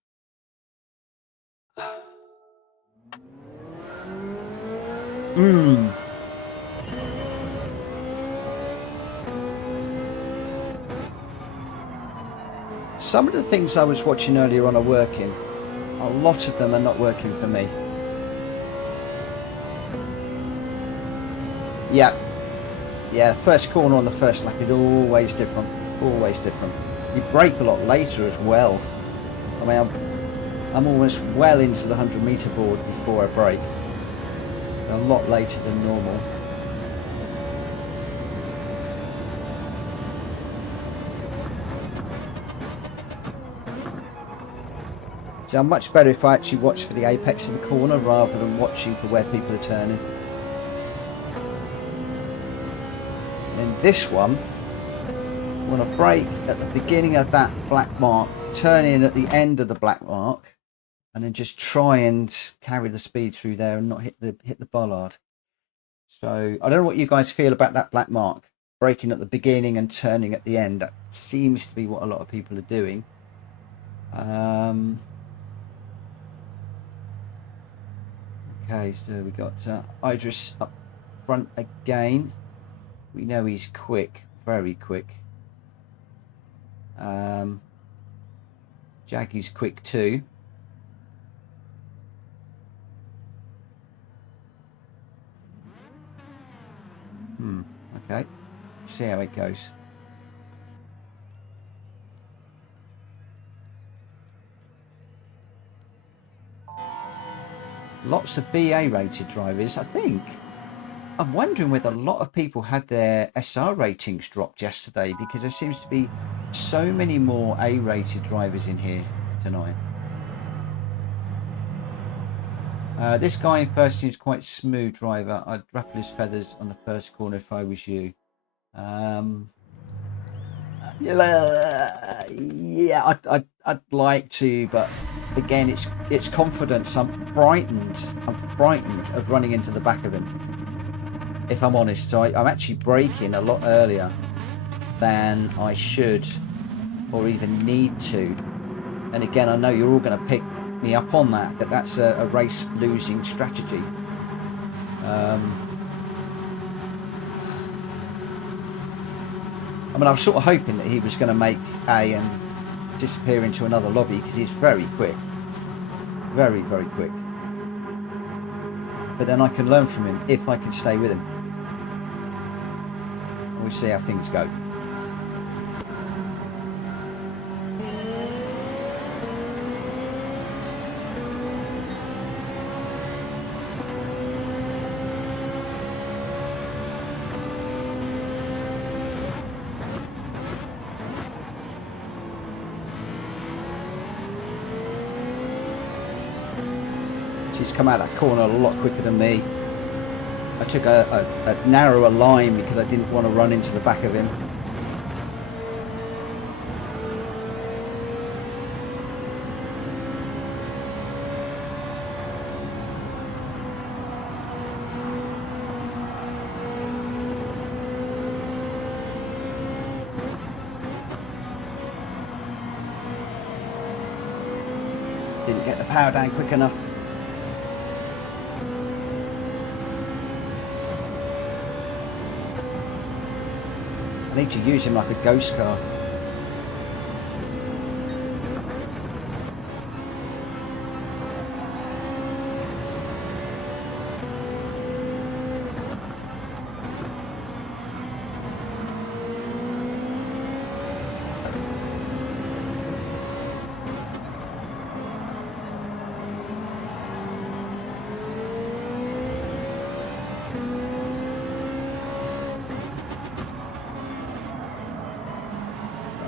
Some of the things I was watching earlier on are working. A lot of them are not working for me. Yeah, first corner on the first lap is always different. Always different. You brake a lot later as well. I mean, I'm almost well into the 100-meter board before I brake. A lot later than normal. So I'm much better if I actually watch for the apex of the corner rather than watching for where people are turning. And in this one, I want to brake at the beginning of that black mark, turn in at the end of the black mark, and then just try and carry the speed through there and not hit the bollard. So I don't know what you guys feel about that black mark, braking at the beginning and turning at the end. That seems to be what a lot of people are doing. Okay, so we got Idris up front again. We know he's quick, very quick. Jackie's quick too. Okay, see how it goes. lots of BA rated drivers. I think I'm wondering whether a lot of people had their SR ratings dropped yesterday, because there seems to be so many more A rated drivers in here tonight. This guy in first seems quite smooth driver. I'd ruffle his feathers on the first corner if I was you. Yeah, I'd like to, but again, it's confidence. I'm frightened of running into the back of him, if I'm honest. So I'm actually braking a lot earlier than I should or even need to. And again, I know you're all going to pick me up on that's a race losing strategy. I mean, I was sort of hoping that he was going to make A and disappear into another lobby, because he's very quick. Very, very quick. But then I can learn from him if I can stay with him. We'll see how things go. He's come out that corner a lot quicker than me. I took a narrower line because I didn't want to run into the back of him. Didn't get the power down quick enough. I need to use him like a ghost car.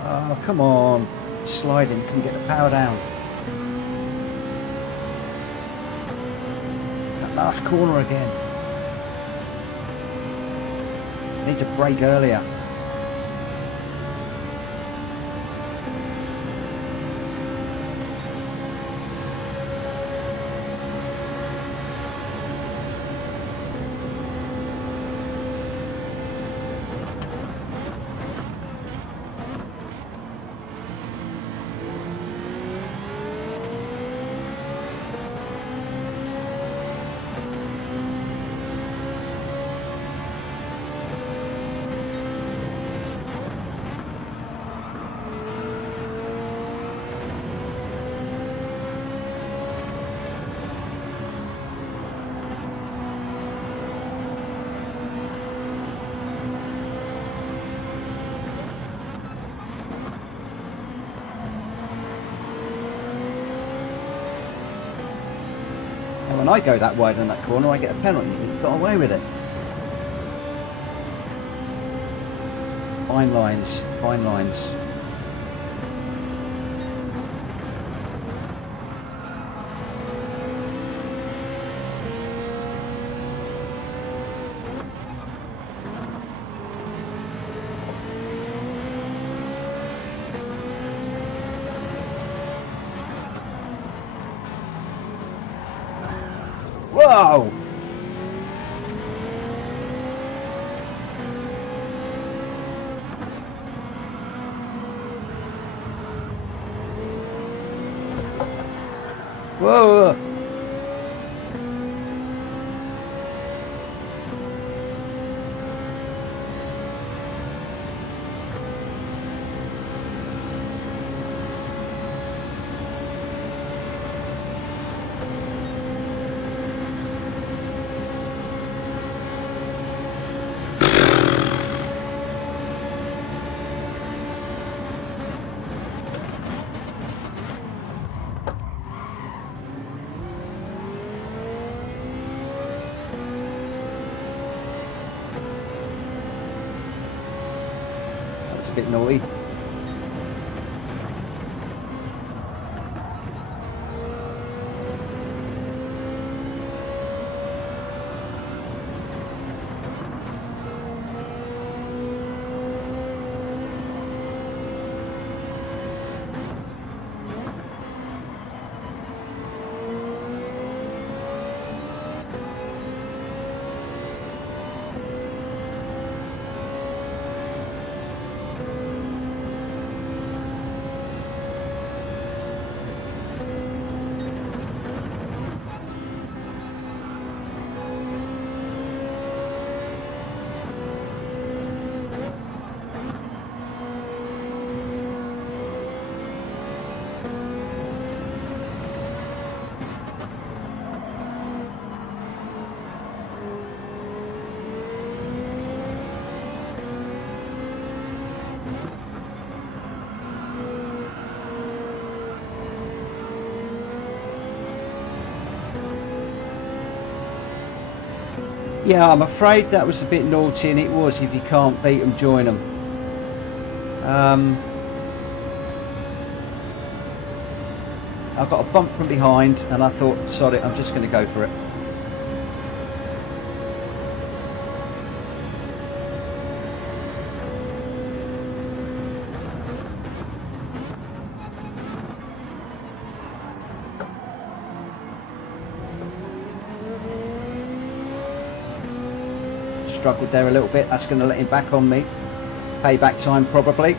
Oh, come on. Sliding, couldn't get the power down. That last corner again. I need to brake earlier. When I go that wide on that corner, I get a penalty. We got away with it. Fine lines, fine lines. Whoa! Whoa! bit naughty. Yeah, I'm afraid that was a bit naughty, and it was. If you can't beat them, join them. I got a bump from behind, and I thought, sorry, I'm just going to go for it. Struggled there a little bit. That's going to let him back on me. Payback time, probably.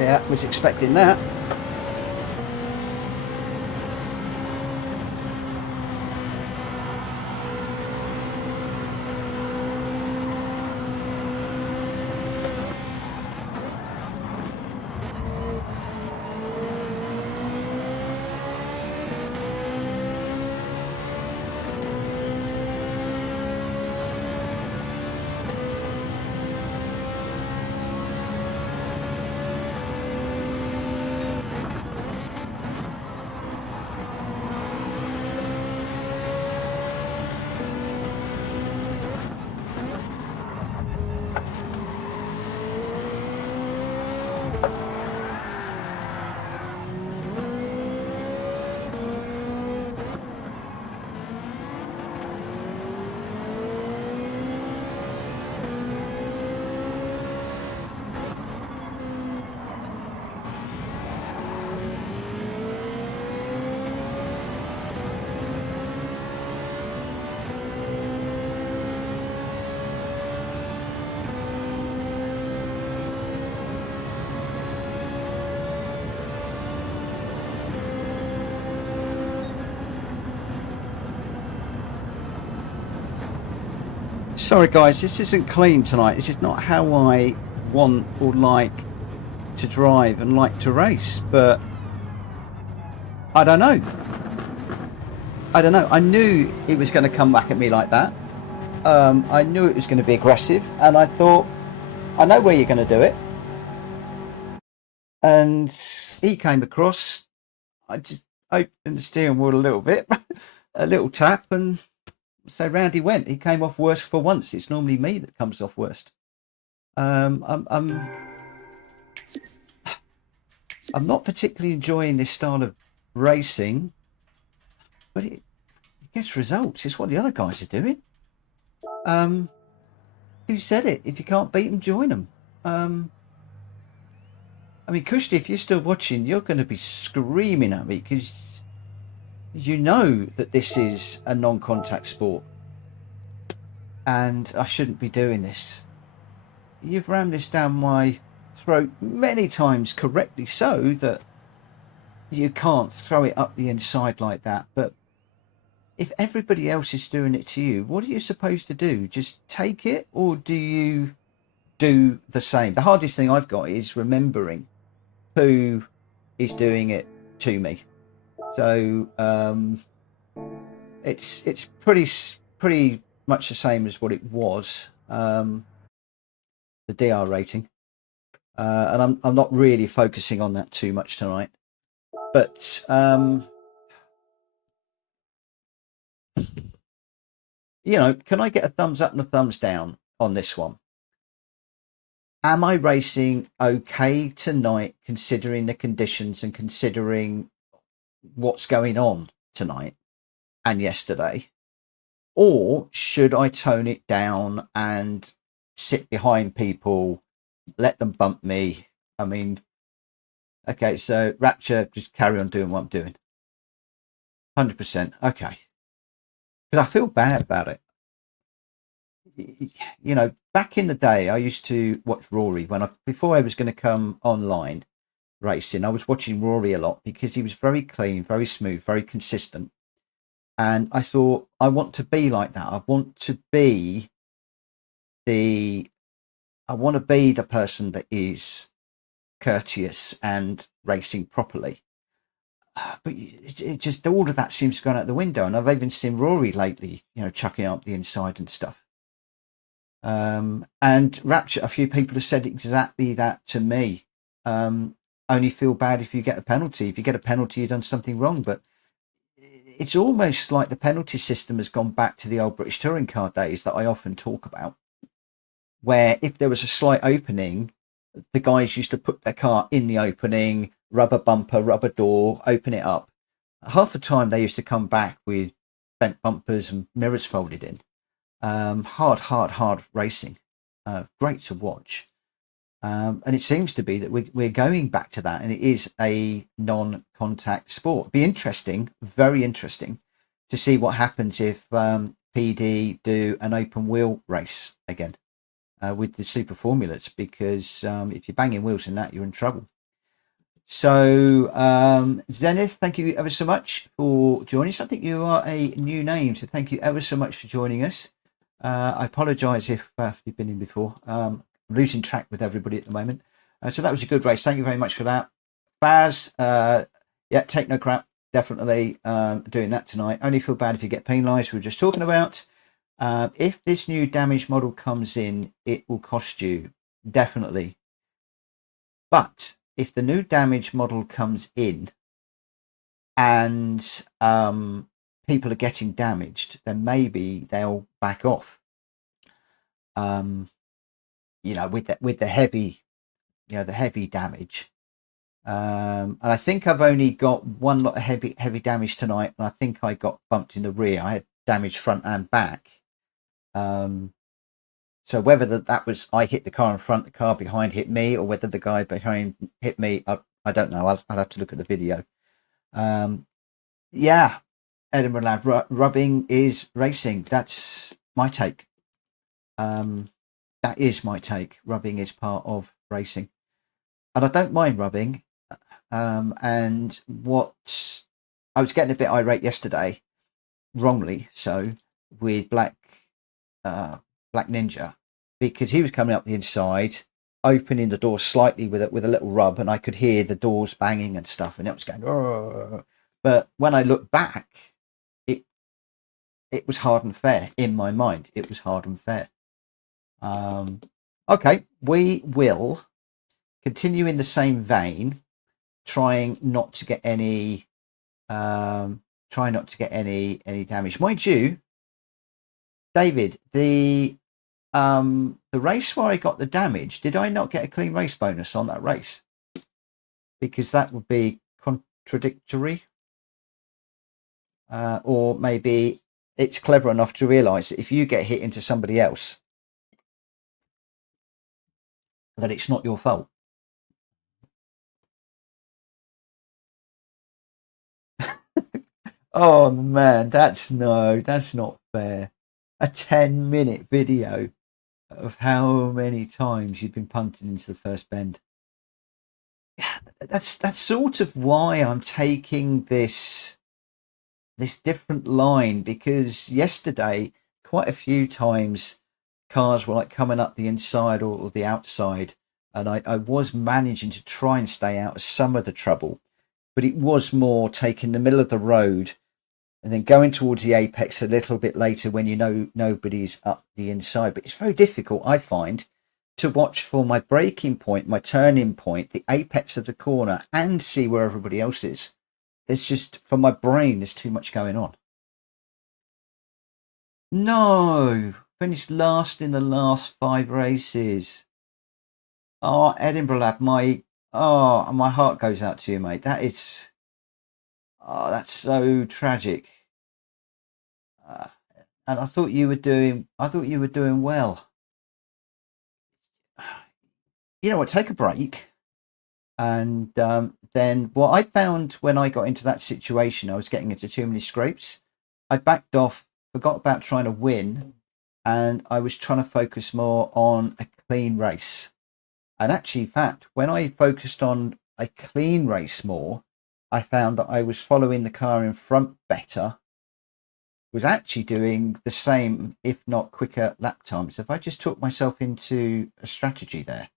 Yeah, was expecting that. Sorry guys, this isn't clean tonight. This is not how I want or like to drive and like to race, but I don't know. I knew it was going to come back at me like that. I knew it was going to be aggressive, and I thought, I know where you're going to do it. And he came across. I just opened the steering wheel a little bit, a little tap, and so round he went. He came off worst for once. It's normally me that comes off worst. I'm not particularly enjoying this style of racing, but it gets results. It's what the other guys are doing. Who said it? If you can't beat them, join them. I mean, Kushti, if you're still watching, you're going to be screaming at me because you know that this is a non-contact sport and I shouldn't be doing this. You've rammed this down my throat many times, correctly so, that you can't throw it up the inside like that. But if everybody else is doing it to you, what are you supposed to do? Just take it, or do you do the same? The hardest thing I've got is remembering who is doing it to me. So it's pretty much the same as what it was, the DR rating, and I'm not really focusing on that too much tonight. But you know, can I get a thumbs up and a thumbs down on this one? Am I racing okay tonight, considering the conditions and considering what's going on tonight and yesterday? Or should I tone it down and sit behind people, let them bump me? I mean, okay, so Rapture, just carry on doing what I'm doing. 100%. Okay. Because I feel bad about it. You know, back in the day, I used to watch Rory before I was going to come online racing. I was watching Rory a lot because he was very clean, very smooth, very consistent. And I thought, I want to be like that. The I want to be the person that is courteous and racing properly. But it just, all of that seems to go out the window. And I've even seen Rory lately, you know, chucking up the inside and stuff. And Rapture, a few people have said exactly that to me. Only feel bad if you get a penalty. If you get a penalty, you've done something wrong. But it's almost like the penalty system has gone back to the old British touring car days that I often talk about, where if there was a slight opening, the guys used to put their car in the opening, rubber bumper, rubber door, open it up. Half the time they used to come back with bent bumpers and mirrors folded in. Hard racing. Great to watch. And it seems to be that we're going back to that, and it is a non-contact sport. Be interesting, very interesting, to see what happens if PD do an open wheel race again with the super formulas, because if you're banging wheels in that, you're in trouble. So Zenith, thank you ever so much for joining us. I think you are a new name, so thank you ever so much for joining us. I apologise if you've been in before. Losing track with everybody at the moment. So that was a good race. Thank you very much for that. Baz, yeah, take no crap. Definitely doing that tonight. Only feel bad if you get penalised. We were just talking about. If this new damage model comes in, it will cost you. Definitely. But if the new damage model comes in and people are getting damaged, then maybe they'll back off. You know, with the heavy, you know, the heavy damage. And I think I've only got one lot of heavy damage tonight, and I think I got bumped in the rear. I had damage front and back. So whether that was I hit the car in front, the car behind hit me, or whether the guy behind hit me, I don't know. I'll have to look at the video. Yeah, Edinburgh Lad, rubbing is racing. That's my take. That is my take. Rubbing is part of racing, and I don't mind rubbing. And what I was getting a bit irate yesterday, wrongly so, with Black Ninja, because he was coming up the inside, opening the door slightly with a little rub, and I could hear the doors banging and stuff, and it was going. Argh. But when I look back, it was hard and fair in my mind. It was hard and fair. Okay, we will continue in the same vein, trying not to get any damage. Mind you, David, the race where I got the damage, did I not get a clean race bonus on that race? Because that would be contradictory. Or maybe it's clever enough to realise that if you get hit into somebody else, that it's not your fault. Oh man, that's not fair. A 10-minute video of how many times you've been punted into the first bend. That's sort of why I'm taking this different line, because yesterday quite a few times cars were like coming up the inside or the outside, and I was managing to try and stay out of some of the trouble, but it was more taking the middle of the road and then going towards the apex a little bit later when you know nobody's up the inside. But it's very difficult, I find, to watch for my braking point, my turning point, the apex of the corner, and see where everybody else is. There's just, for my brain, there's too much going on. No, finished last in the last 5 races. Oh, Edinburgh lad, my heart goes out to you, mate. That's so tragic. And I thought you were doing well. You know what? Take a break. And then what I found when I got into that situation, I was getting into too many scrapes. I backed off, forgot about trying to win, and I was trying to focus more on a clean race. And actually, in fact, when I focused on a clean race more, I found that I was following the car in front better, was actually doing the same, if not quicker, lap times. If I just took myself into a strategy there.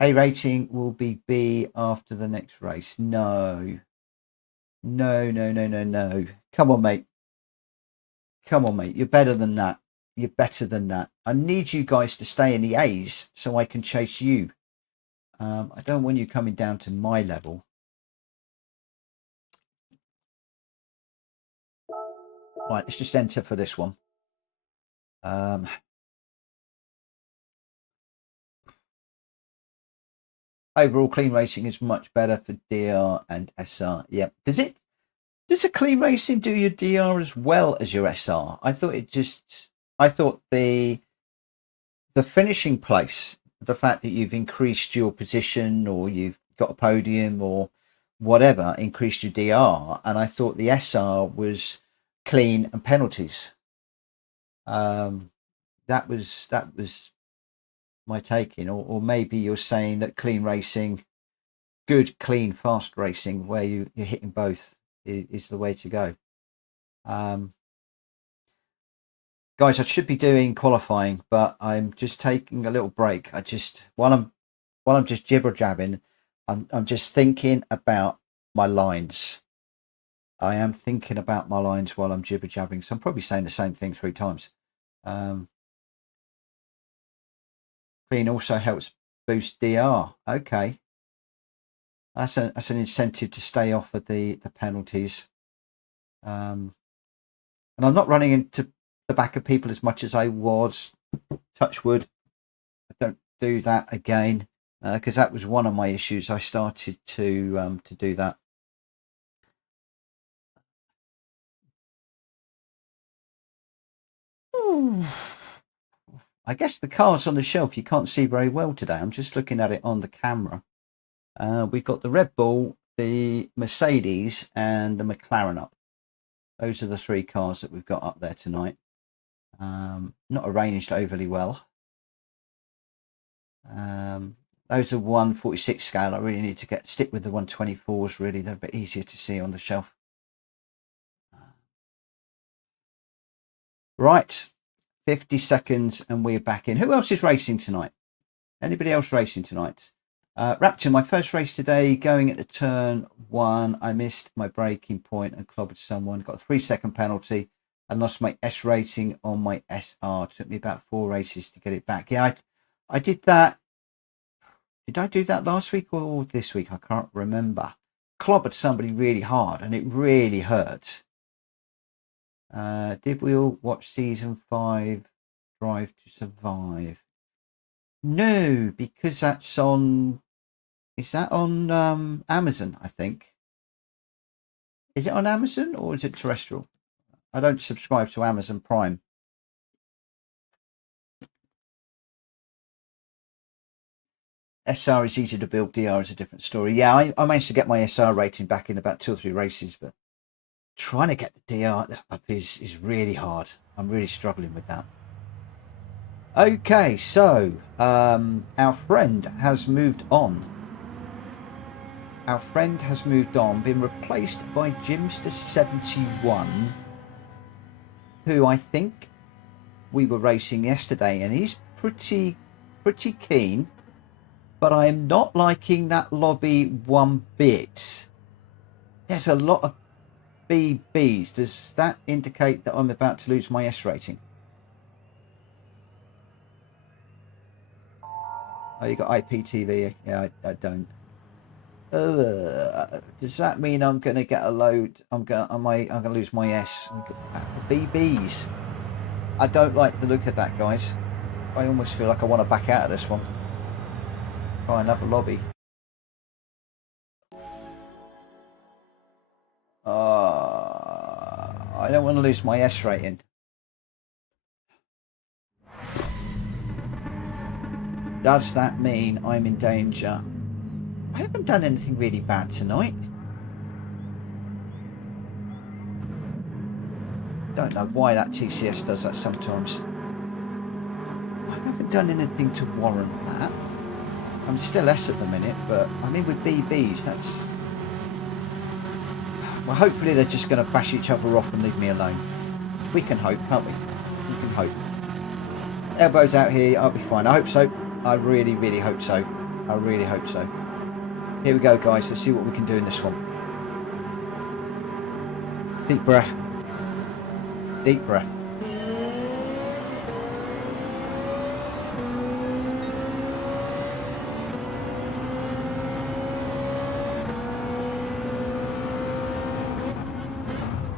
A rating will be B after the next race. No. No, no, no, no, no. Come on, mate. Come on, mate. You're better than that. You're better than that. I need you guys to stay in the A's so I can chase you. I don't want you coming down to my level. Right, let's just enter for this one. Overall, clean racing is much better for DR and SR. Yeah. Does a clean racing do your DR as well as your SR? I thought the finishing place, the fact that you've increased your position or you've got a podium or whatever, increased your DR, and I thought the SR was clean and penalties. That was my taking, or maybe you're saying that clean racing, good, clean, fast racing, where you're hitting both is the way to go. Guys, I should be doing qualifying, but I'm just taking a little break. While I'm just jibber jabbing, I'm just thinking about my lines. I am thinking about my lines while I'm jibber jabbing, so I'm probably saying the same thing 3 times. Clean also helps boost DR. Okay, that's an incentive to stay off of the penalties. And I'm not running into the back of people as much as I was. Touch wood. I don't do that again, because that was one of my issues. I started to do that. I guess the car's on the shelf you can't see very well today. I'm just looking at it on the camera. We've got the Red Bull, the Mercedes, and the McLaren up. Those are the 3 cars that we've got up there tonight. Not arranged overly well. Those are 146 scale. I really need to stick with the 124s. Really, they're a bit easier to see on the shelf. Right, 50 seconds and we're back in. Who else is racing tonight? Anybody else racing tonight? Rapture, my first race today, going into turn 1. I missed my braking point and clobbered someone. Got a 3-second penalty and lost my S rating on my SR. Took me about 4 races to get it back. Yeah, I did that. Did I do that last week or this week? I can't remember. Clobbered somebody really hard and it really hurt. Did we all watch season 5 Drive to Survive? No, because that's on. Is that on Amazon? I think. Is it on Amazon or is it terrestrial? I don't subscribe to Amazon Prime. SR is easy to build. DR is a different story. Yeah, I managed to get my SR rating back in about 2 or 3 races, but trying to get the DR up is really hard. I'm really struggling with that. Okay, so our friend has moved on. Our friend has moved on, been replaced by Jimster71, who I think we were racing yesterday, and he's pretty keen, but I am not liking that lobby one bit. There's a lot of BBs. Does that indicate that I'm about to lose my S rating? Oh, you got IPTV? Yeah, I don't. Does that mean I'm going to get a load? I'm going to lose my S. BBs. I don't like the look of that, guys. I almost feel like I want to back out of this one. Try another lobby. I don't want to lose my S rating. Does that mean I'm in danger? I haven't done anything really bad tonight. Don't know why that TCS does that sometimes. I haven't done anything to warrant that. I'm still S at the minute, but I mean with BBs, that's... Well, hopefully they're just going to bash each other off and leave me alone. We can hope, can't we? We can hope. Elbows out here, I'll be fine. I hope so. I really, really hope so. I really hope so. Here we go, guys. Let's see what we can do in this one. Deep breath. Deep breath.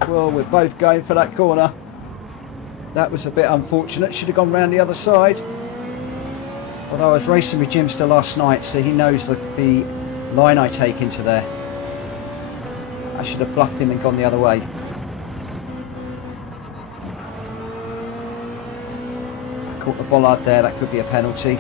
Well, we're both going for that corner. That was a bit unfortunate. Should have gone round the other side. Although I was racing with Jimster last night, so he knows the line I take into there. I should have bluffed him and gone the other way. I caught the bollard there. That could be a penalty.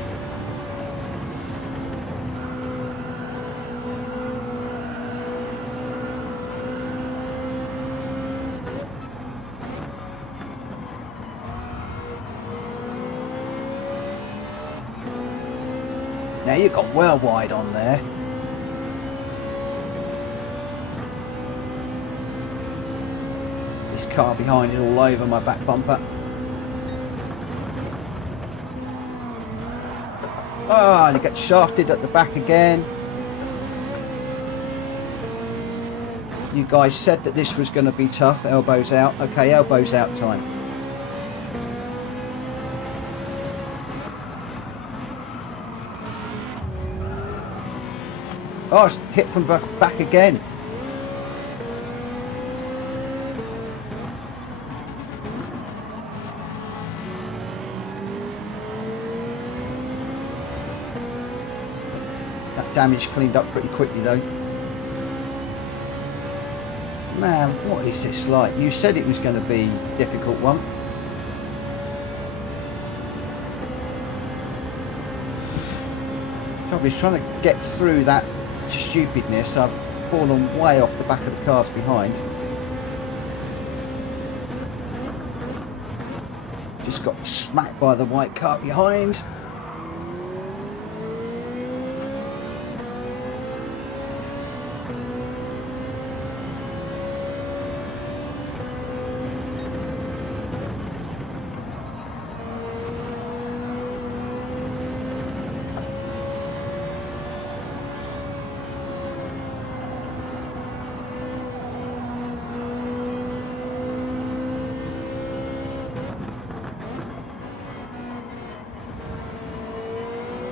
Now you got well wide on there. This car behind is all over my back bumper. Ah, and it gets shafted at the back again. You guys said that this was going to be tough. Elbows out. Okay, elbows out time. Oh, it's hit from back again. That damage cleaned up pretty quickly though. Man, what is this like? You said it was going to be a difficult one. Trouble is trying to get through that stupidness. I've fallen way off the back of the cars behind. Just got smacked by the white car behind.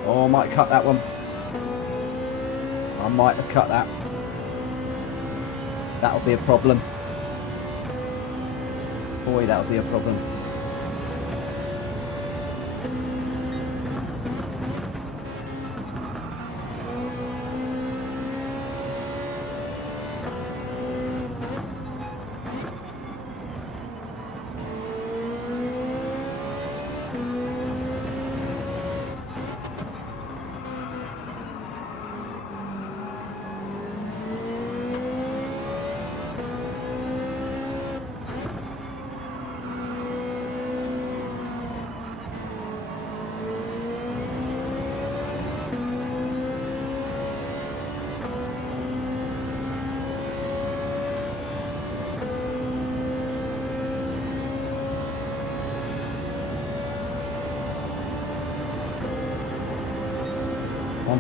Oh, I might cut that one. I might have cut that. That'll be a problem. Boy, that'll be a problem.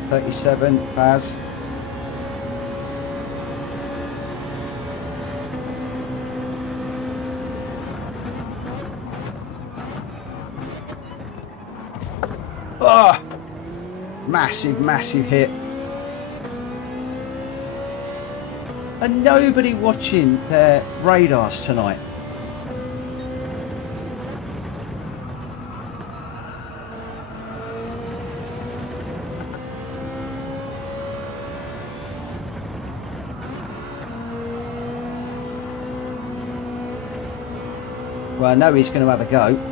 .137 Faz. Ah, massive hit. And nobody watching their radars tonight. Well, I know he's going to have a go.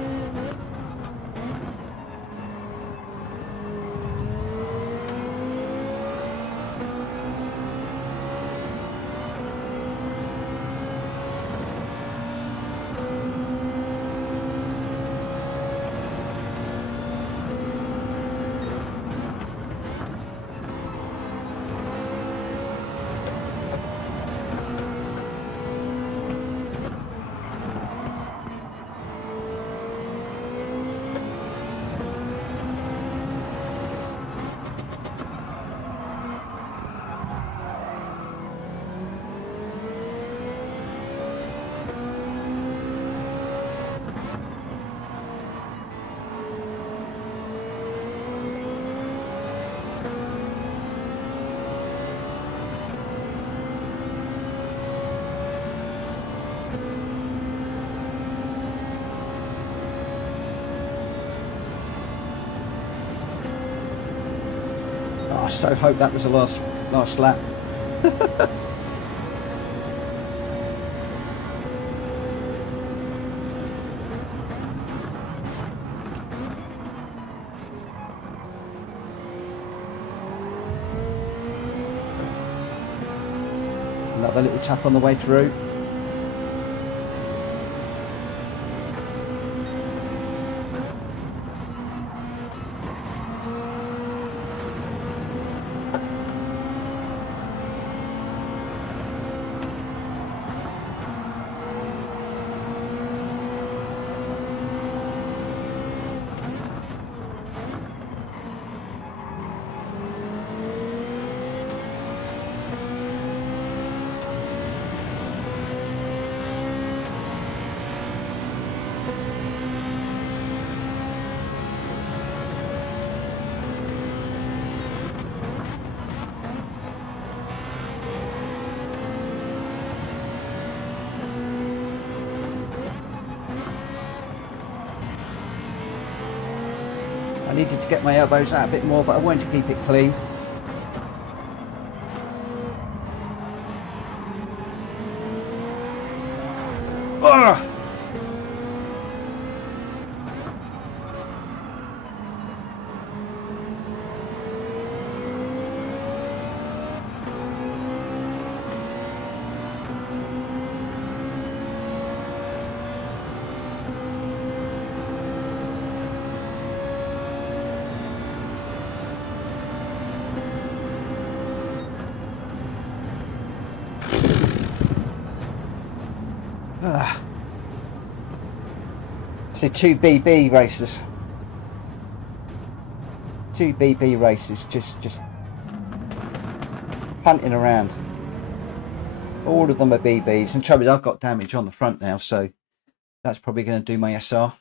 I so hope that was the last lap. Another little tap on the way through. I needed to get my elbows out a bit more, but I wanted to keep it clean. Ugh! So two BB races. Two BB races, just punting around. All of them are BBs. And trouble is, I've got damage on the front now, so that's probably going to do my SR.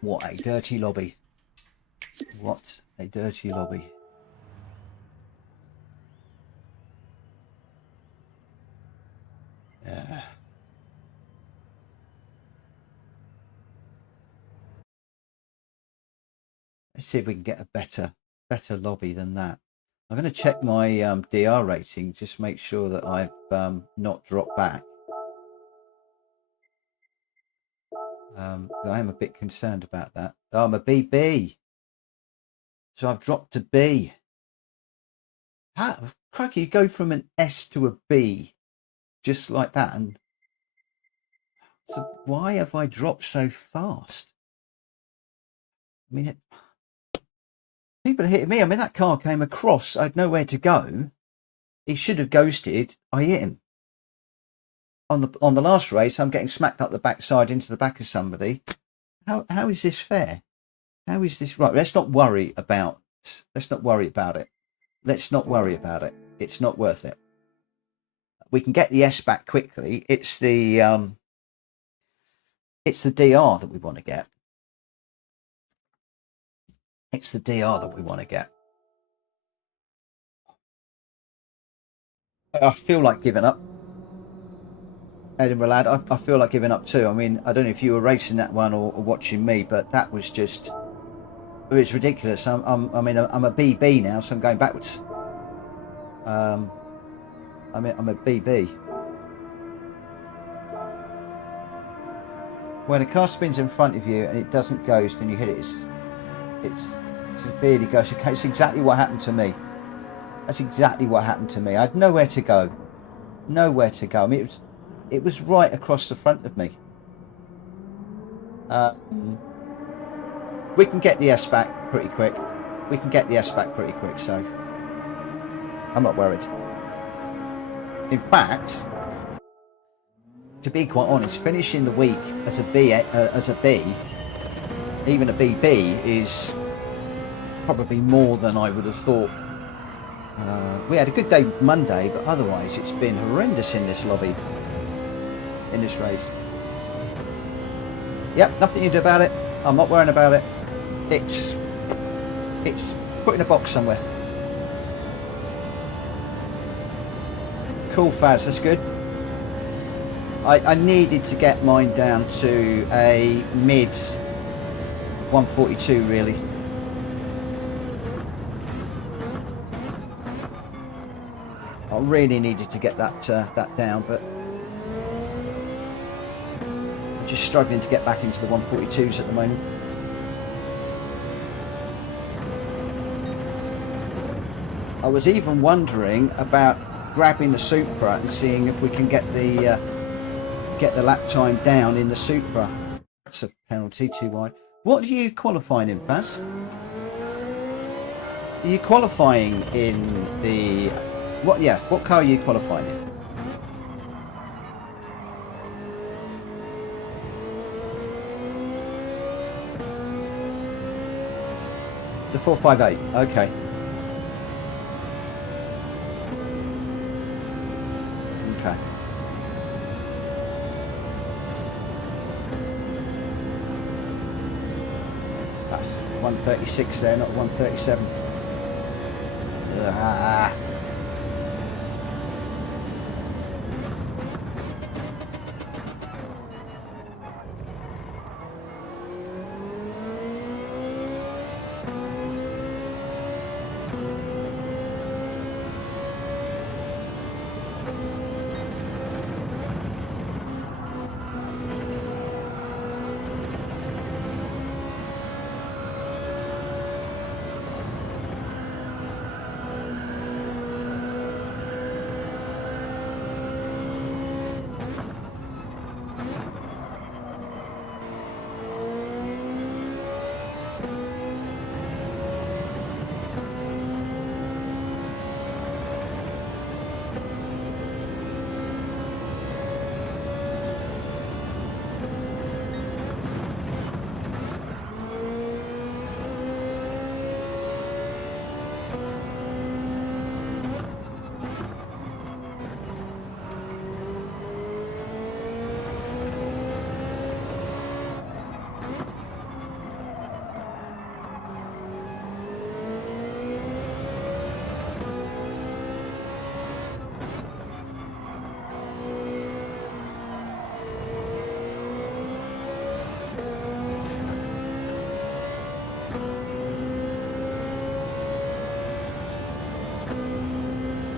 What a dirty lobby. What a dirty lobby. Yeah. Let's see if we can get a better lobby than that. I'm going to check my DR rating, just make sure that I've not dropped back. I am a bit concerned about that. Oh, I'm a BB. So I've dropped to B. How, crikey, you go from an S to a B just like that. And so why have I dropped so fast? I mean, people are hitting me. I mean, that car came across. I had nowhere to go. He should have ghosted. I hit him. On the last race, I'm getting smacked up the backside into the back of somebody. How is this fair? How is this right? Let's not worry about it. Let's not worry about it. It's not worth it. We can get the S back quickly. It's the DR that we want to get. It's the DR that we want to get. I feel like giving up. Edinburgh lad, I feel like giving up too. I mean, I don't know if you were racing that one or watching me, but that was just, it's ridiculous. I mean, I'm a BB now, so I'm going backwards. I'm a BB. When a car spins in front of you and it doesn't ghost and you hit it, it's severely ghost. It's exactly what happened to me. That's exactly what happened to me. I had nowhere to go. Nowhere to go. I mean, it was right across the front of me. We can get the S back pretty quick. So I'm not worried. In fact, to be quite honest, finishing the week as a B, even a BB, is probably more than I would have thought. We had a good day Monday, but otherwise it's been horrendous in this lobby, in this race. Yep, nothing you do about it. I'm not worrying about it. It's put in a box somewhere. Cool, Faz, that's good. I needed to get mine down to a mid 142 really. I really needed to get that down, but I'm just struggling to get back into the 142s at the moment. I was even wondering about grabbing the Supra and seeing if we can get the lap time down in the Supra. That's a penalty, too wide. What are you qualifying in, Baz? Are you qualifying in the... What? Yeah, what car are you qualifying in? The 458, okay. Okay. That's 136 there, not 137. Ah.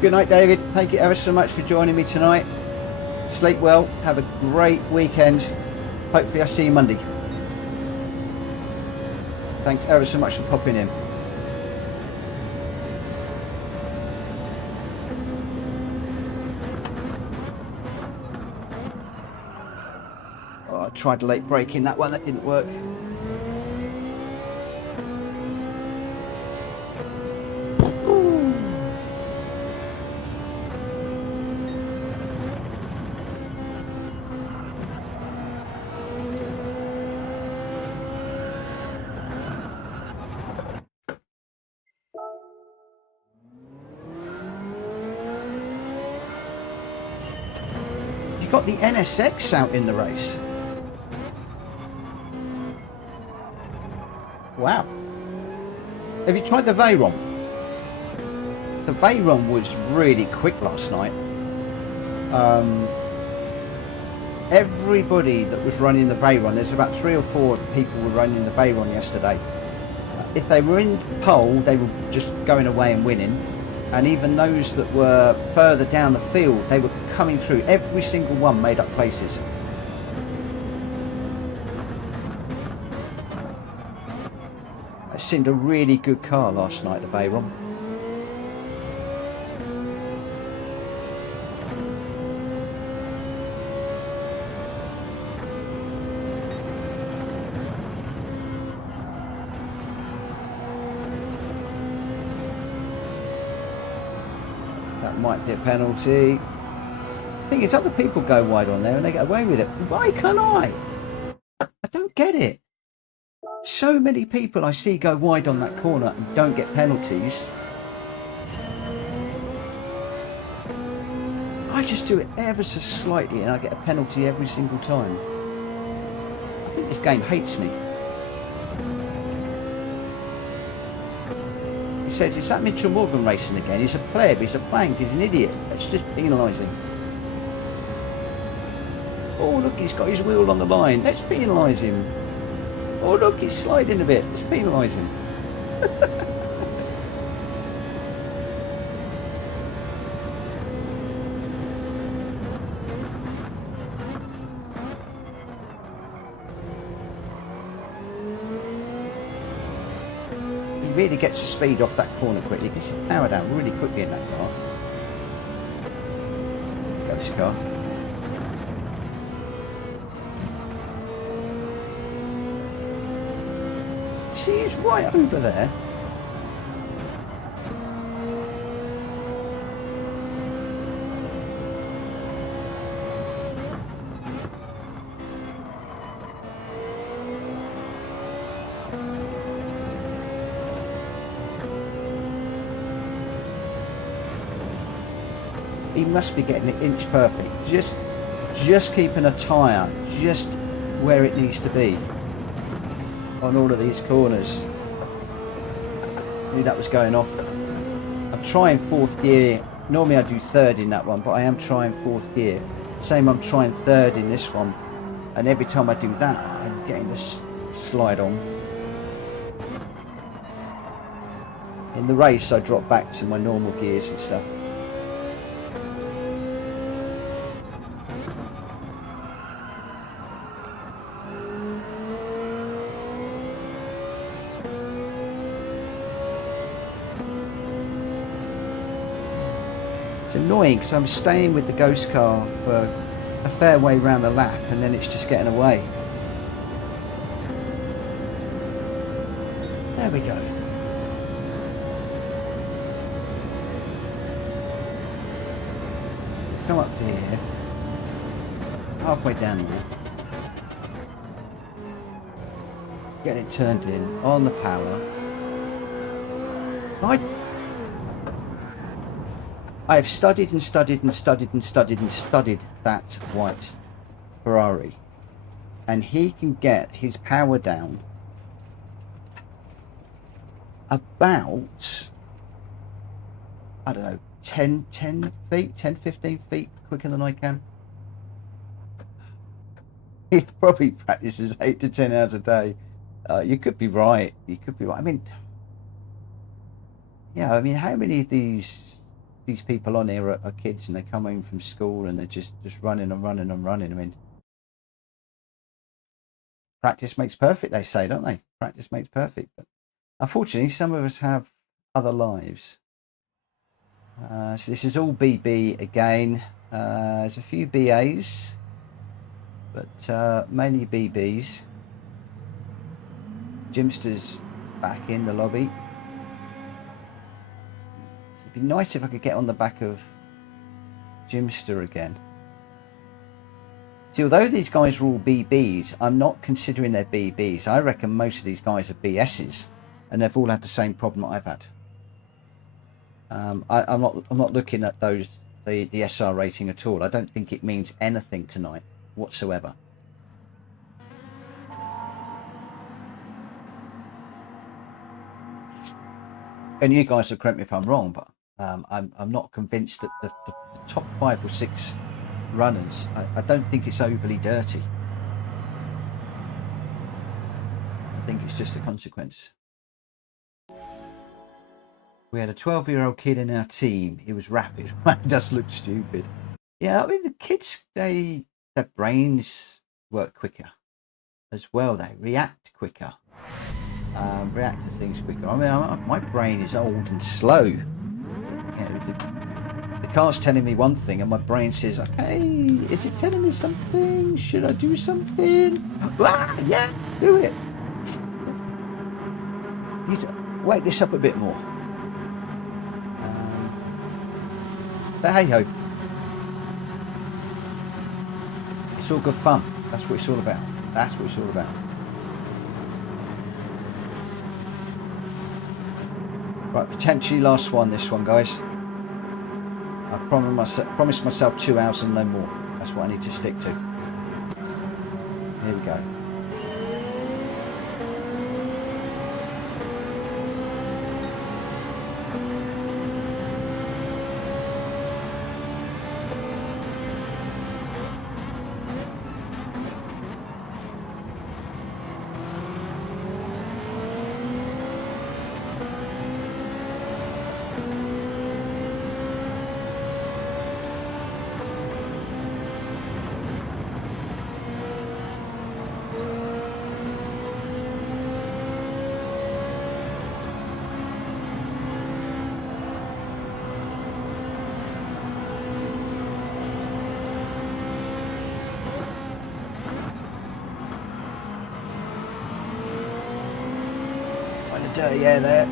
Good night, David. Thank you ever so much for joining me tonight. Sleep well. Have a great weekend. Hopefully I'll see you Monday. Thanks ever so much for popping in. Oh, I tried to late brake in that one. That didn't work. Got the NSX out in the race. Wow. Have you tried the Veyron? The Veyron was really quick last night. Everybody that was running the Veyron, there's about 3 or 4 people were running the Veyron yesterday. If they were in pole, they were just going away and winning. And even those that were further down the field, they were coming through. Every single one made up places. It seemed a really good car last night, the Veyron. Might be a penalty. The thing is, other people go wide on there and they get away with it. Why can't I? I don't get it. So many people I see go wide on that corner and don't get penalties. I just do it ever so slightly and I get a penalty every single time. I think this game hates me. He says, it's that Mitchell Morgan racing again. He's a pleb, he's a plank, he's an idiot. Let's just penalise him. Oh, look, he's got his wheel on the line. Let's penalise him. Oh, look, he's sliding a bit. Let's penalise him. Really gets the speed off that corner quickly. Gets the power down really quickly in that car. Go this car. See, it's right over there. He must be getting it inch perfect. Just keeping a tyre just where it needs to be on all of these corners. I knew that was going off. I'm trying 4th gear. Normally I do 3rd in that one, but I am trying 4th gear. Same, I'm trying 3rd in this one. And every time I do that, I'm getting this slide on. In the race, I drop back to my normal gears and stuff. It's annoying because I'm staying with the ghost car for a fair way around the lap and then it's just getting away. There we go. Come up to here, halfway down there, get it turned in on the power. I've studied and studied and studied and studied and studied that white Ferrari, and he can get his power down about, I don't know, 10 feet, 10, 15 feet quicker than I can. He probably practices 8 to 10 hours a day. You could be right. You could be right. I mean, yeah, I mean, how many of these people on here are kids and they come home from school and they're just running and running and running? I mean, practice makes perfect, they say, don't they? Practice makes perfect. But unfortunately, some of us have other lives. So this is all BB again. There's a few BAs, but mainly BBs. Jimster's back in the lobby. So it'd be nice if I could get on the back of Jimster again. See, although these guys are all BBs, I'm not considering they're BBs. I reckon most of these guys are BSs, and they've all had the same problem that I've had. I'm not looking at the SR rating at all. I don't think it means anything tonight whatsoever. and you guys will correct me if I'm wrong, but I'm not convinced that the top 5 or 6 runners, I don't think it's overly dirty. I think it's just a consequence. We had a 12-year-old kid in our team. He was rapid. It does look stupid. Yeah, I mean, the kids, their brains work quicker as well. They react quicker, react to things quicker. I mean, my brain is old and slow. You know, the car's telling me one thing and my brain says, okay, is it telling me something? Should I do something? Ah, yeah, do it. Need to wake this up a bit more. But hey ho, it's all good fun. That's what it's all about. That's what it's all about. Right, potentially last one, this one, guys. I promised myself 2 hours and no more. That's what I need to stick to. Here we go. Dirty air there.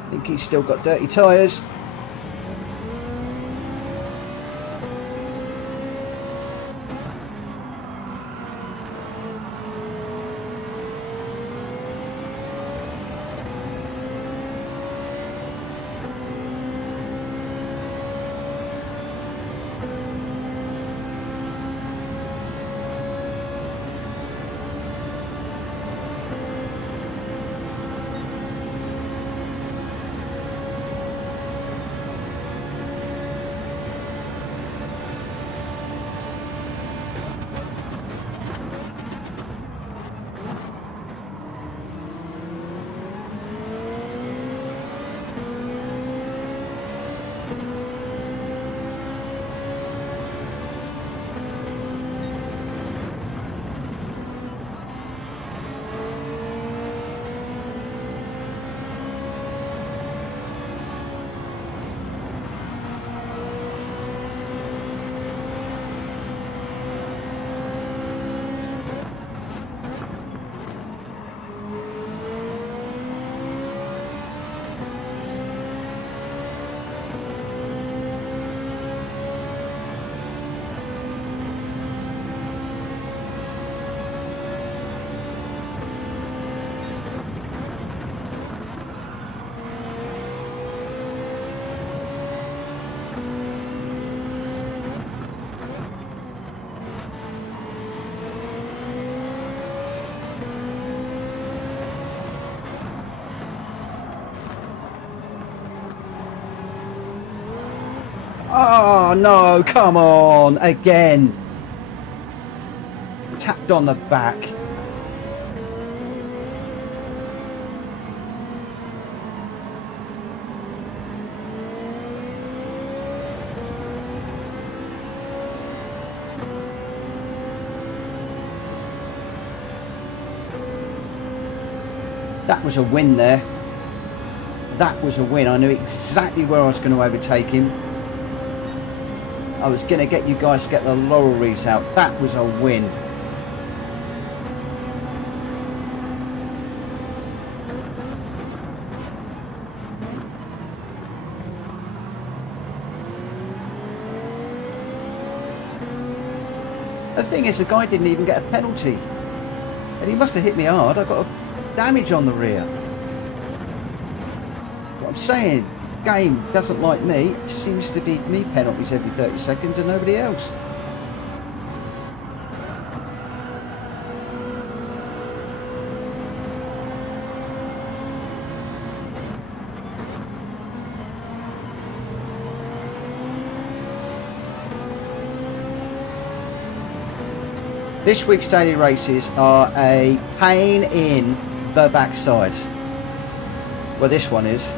I think he's still got dirty tyres. Oh no, come on, again. Tapped on the back. That was a win there. That was a win. I knew exactly where I was going to overtake him. I was going to get you guys to get the laurel wreaths out. That was a win. The thing is, the guy didn't even get a penalty. And he must have hit me hard. I got a damage on the rear. What I'm saying, the game doesn't like me. It seems to be me penalties every 30 seconds and nobody else. This week's daily races are a pain in the backside. Well, this one is.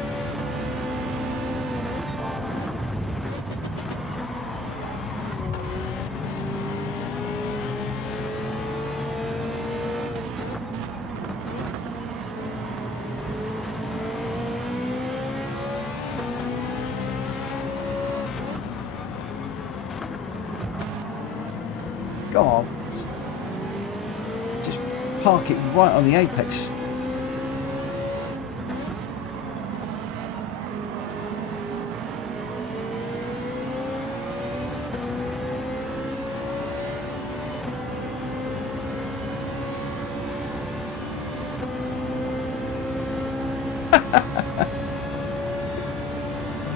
Go on. Just park it right on the apex.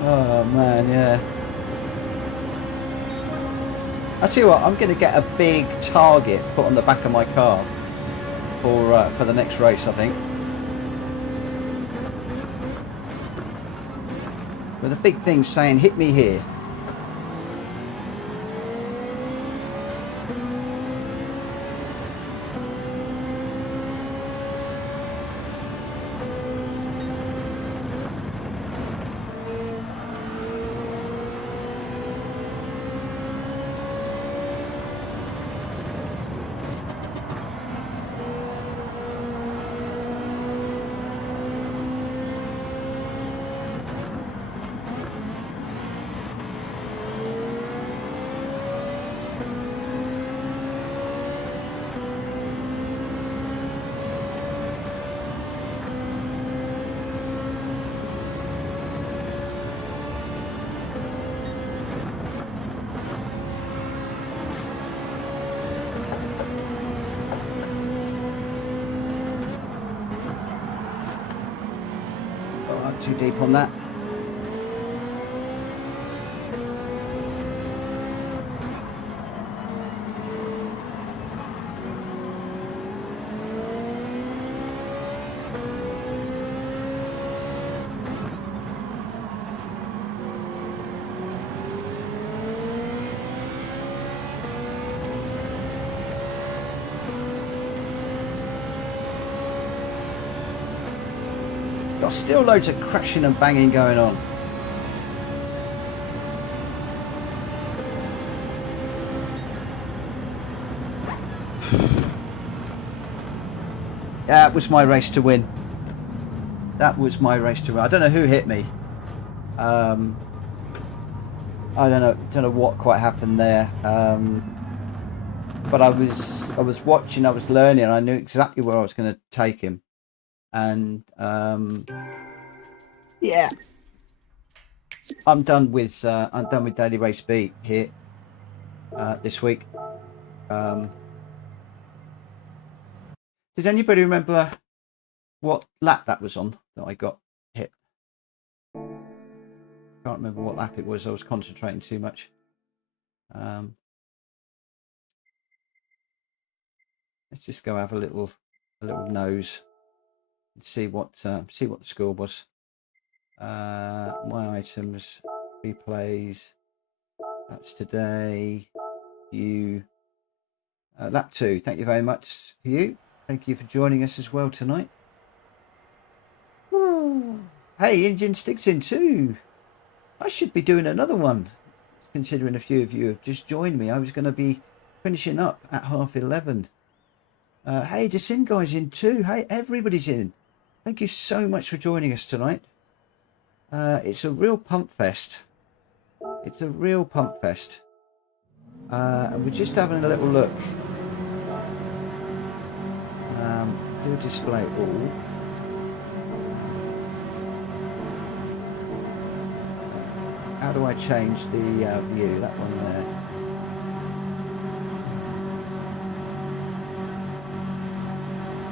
Oh man, yeah. I tell you what, I'm going to get a big target put on the back of my car for the next race, I think. With a big thing saying, "Hit me here." Too deep on that. Got still loads of crashing and banging going on. That was my race to win. That was my race to win. I don't know who hit me. I don't know what quite happened there. But I was watching, I was learning, I knew exactly where I was going to take him. And yeah, I'm done with Daily Race Beat here this week. Does anybody remember what lap that was on that I got hit? Can't remember what lap it was. I was concentrating too much. Let's just go have a little nose. See what the score was. My items, replays. That's today. You lap 2. Thank you very much for you. Thank you for joining us as well tonight. Ooh. Hey, Indian Sticks in too. I should be doing another one, considering a few of you have just joined me. I was going to be finishing up at 11:30. Hey, Desin guys in too. Hey, everybody's in. Thank you so much for joining us tonight. It's a real pump fest. It's a real pump fest. And we're just having a little look. Do a display all. How do I change the view? That one there.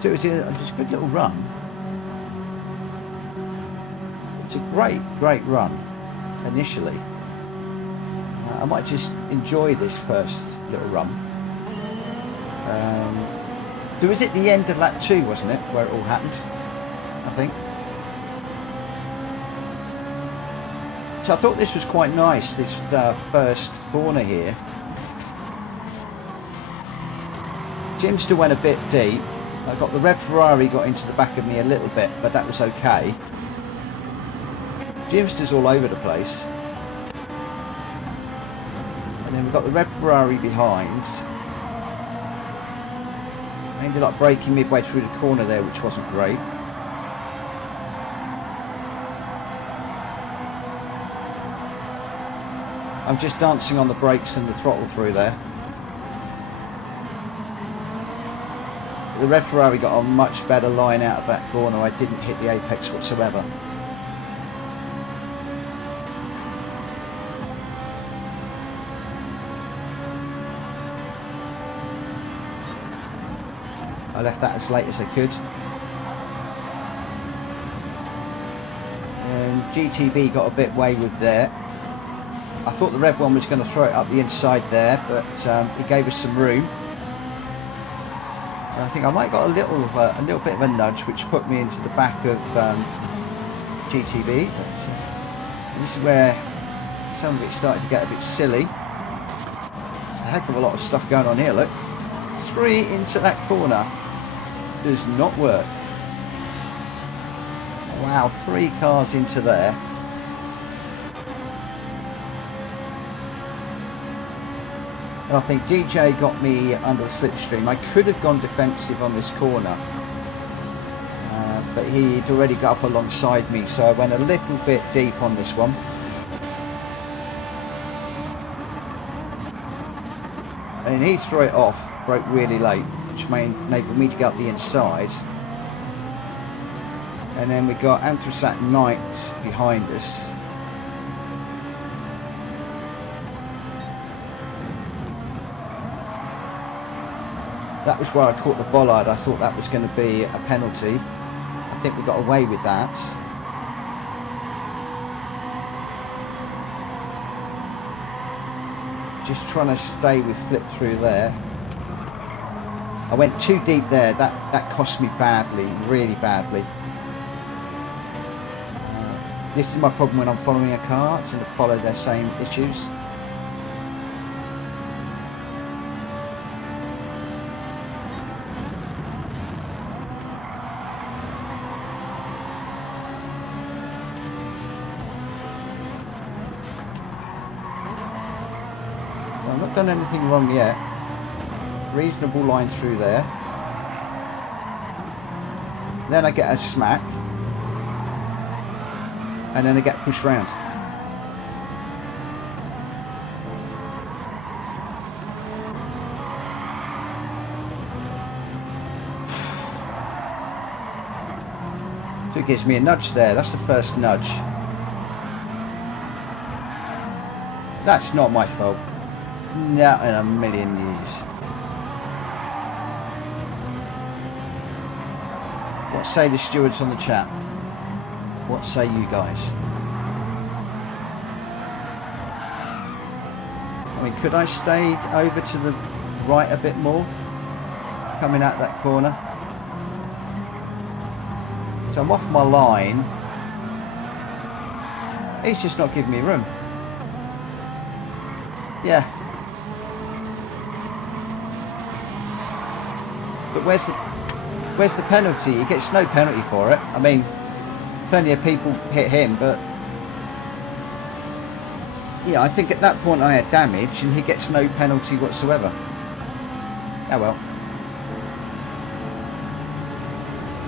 So it's just a good little run. It's a great run initially. I might just enjoy this first little run. So is it the end of lap 2, wasn't it, where it all happened? I think. So I thought this was quite nice, this first corner here. Jim still went a bit deep. I got the red Ferrari got into the back of me a little bit, but that was okay. Jimster's all over the place. And then we've got the red Ferrari behind. I ended up braking midway through the corner there, which wasn't great. I'm just dancing on the brakes and the throttle through there. The red Ferrari got a much better line out of that corner. I didn't hit the apex whatsoever. I left that as late as I could. And GTB got a bit wayward there. I thought the red one was going to throw it up the inside there, but it gave us some room. And I think I might have got a little bit of a nudge, which put me into the back of GTB. But this is where some of it started to get a bit silly. There's a heck of a lot of stuff going on here. Look, 3 into that corner. Does not work. Wow, 3 cars into there. And I think DJ got me under the slipstream. I could have gone defensive on this corner, but he'd already got up alongside me, so I went a little bit deep on this one. And he threw it off, broke really late, which enabled me to get up the inside. And then we got Anthracite Knight behind us. That was where I caught the bollard. I thought that was going to be a penalty. I think we got away with that. Just trying to stay with flip through there. I went too deep there. That cost me badly, really badly. This is my problem when I'm following a car. I tend to follow their same issues. I've not done anything wrong yet. Reasonable line through there. Then I get a smack. And then I get pushed round. So it gives me a nudge there. That's the first nudge. That's not my fault. Not in a million years. What say the stewards on the chat? What say you guys? I mean, could I stayed over to the right a bit more? Coming out that corner. So I'm off my line. He's just not giving me room. Yeah. But where's the penalty? He gets no penalty for it. I mean, plenty of people hit him, but yeah, I think at that point I had damage and he gets no penalty whatsoever. Oh well.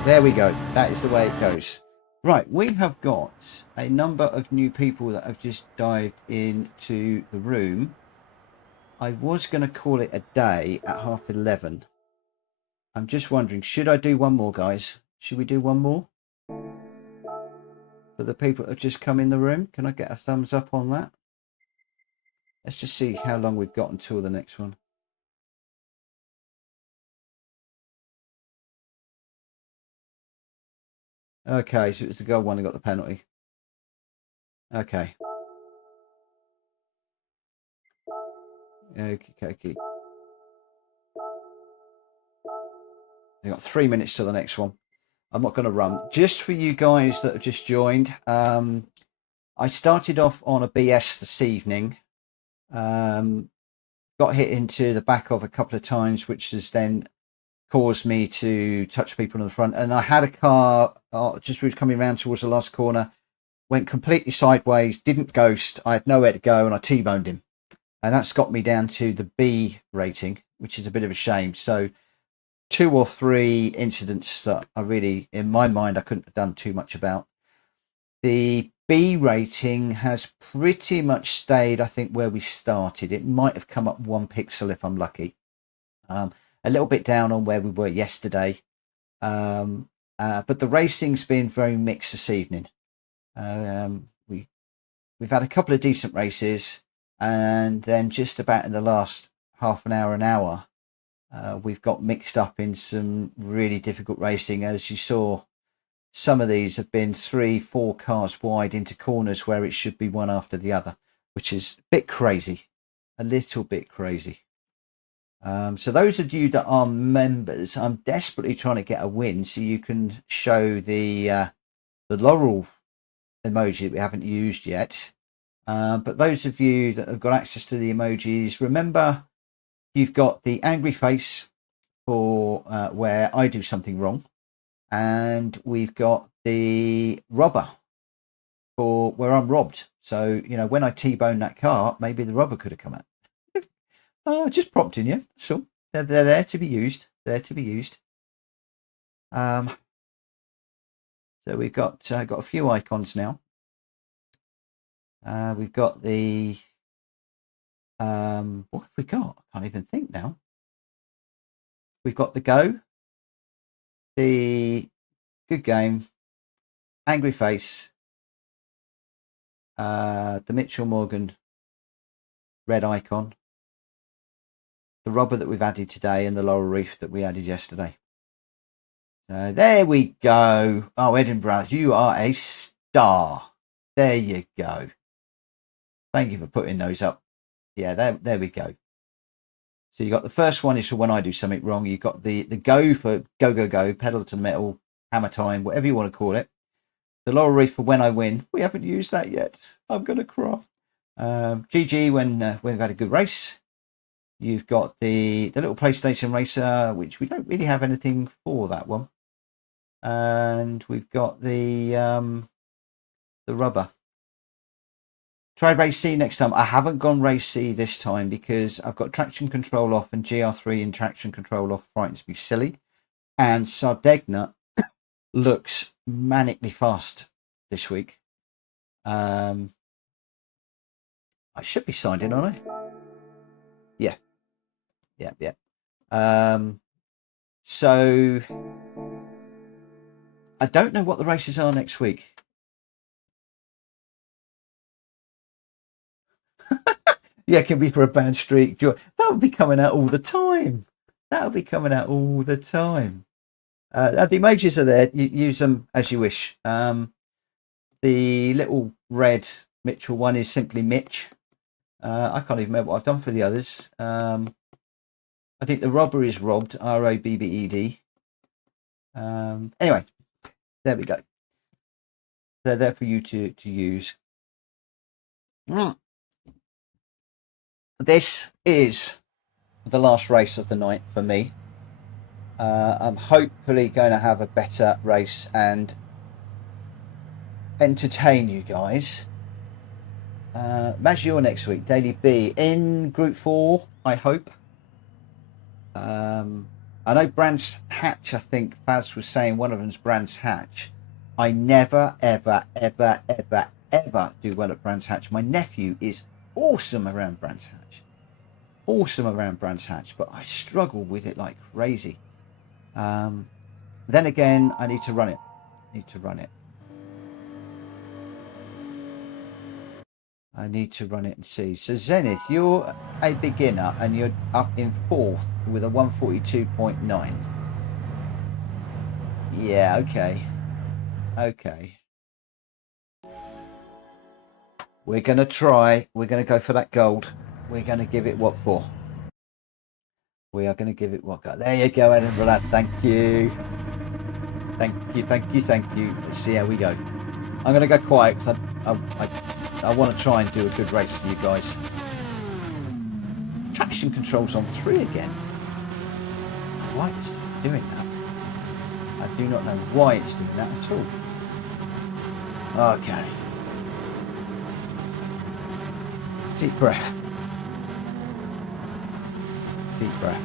There we go. That is the way it goes. Right, we have got a number of new people that have just dived into the room. I was going to call it a day at 11:30. I'm just wondering, should I do one more, guys? Should we do one more? For the people that have just come in the room, can I get a thumbs up on that? Let's just see how long we've got until the next one. Okay, so it was the gold one that got the penalty. Okay. Okay. We've got 3 minutes to the next one. I'm not going to run. Just for you guys that have just joined, I started off on a BS this evening. Got hit into the back of a couple of times, which has then caused me to touch people in the front. And I had a car just was coming around towards the last corner, went completely sideways, didn't ghost. I had nowhere to go, and I T-boned him. And that's got me down to the B rating, which is a bit of a shame. So 2 or 3 incidents that I really, in my mind, I couldn't have done too much about. The B rating has pretty much stayed, I think, where we started. It might have come up 1 pixel if I'm lucky. A little bit down on where we were yesterday. But the racing's been very mixed this evening. We've had a couple of decent races, and then just about in the last half an hour, we've got mixed up in some really difficult racing. As you saw, some of these have been 3-4 cars wide into corners where it should be one after the other, which is a bit crazy, a little bit crazy. So those of you that are members, I'm desperately trying to get a win so you can show the laurel emoji that we haven't used yet. But those of you that have got access to the emojis, remember you've got the angry face for where I do something wrong, and we've got the robber for where I'm robbed. So, you know, when I T-bone that car, maybe the robber could have come out. Just prompting you. So they're there to be used. There to be used. So we've got a few icons now. We've got the what have we got? I can't even think now. We've got the go, the good game, angry face, the Mitchell Morgan red icon, the robber that we've added today, and the laurel reef that we added yesterday. So there we go. Oh, Edinburgh, you are a star. There you go. Thank you for putting those up. Yeah, there we go. So you got the first one is for when I do something wrong. You've got the go for go, pedal to the metal, hammer time, whatever you want to call it. The laurel reef for when I win. We haven't used that yet. I'm going to cry. GG when we've had a good race. You've got the little PlayStation racer, which we don't really have anything for that one. And we've got the rubber. Try race C next time. I haven't gone race C this time because I've got traction control off, and GR3 and traction control off frightens me silly. And Sardegna looks manically fast this week. I should be signed in, aren't I? Yeah. So I don't know what the races are next week. Yeah, it can be for a bad streak. That would be coming out all the time. That would be coming out all the time. The emojis are there. You use them as you wish. The little red Mitchell one is simply Mitch. I can't even remember what I've done for the others. I think the robber is robbed, ROBBED. Anyway, there we go. They're there for you to use. This is the last race of the night for me. I'm hopefully going to have a better race and entertain you guys. Maggior next week, Daily B in Group 4, I hope. I know Brands Hatch, I think Baz was saying one of them's Brands Hatch. I never, ever do well at Brands Hatch. My nephew is awesome around Brands Hatch. But I struggle with it like crazy. Then again, I need to run it. I need to run it and see. So Zenith, you're a beginner and you're up in 4th with a 142.9. Yeah, okay. Okay. We're going to try. We're going to go for that gold. We're going to give it what for? We are going to give it what? There you go, Edinburgh lad. Thank you. Thank you, thank you, thank you. Let's see how we go. I'm going to go quiet because I want to try and do a good race for you guys. Traction controls on 3 again. Why it's doing that? I do not know why it's doing that at all. Okay. Deep breath. Deep breath.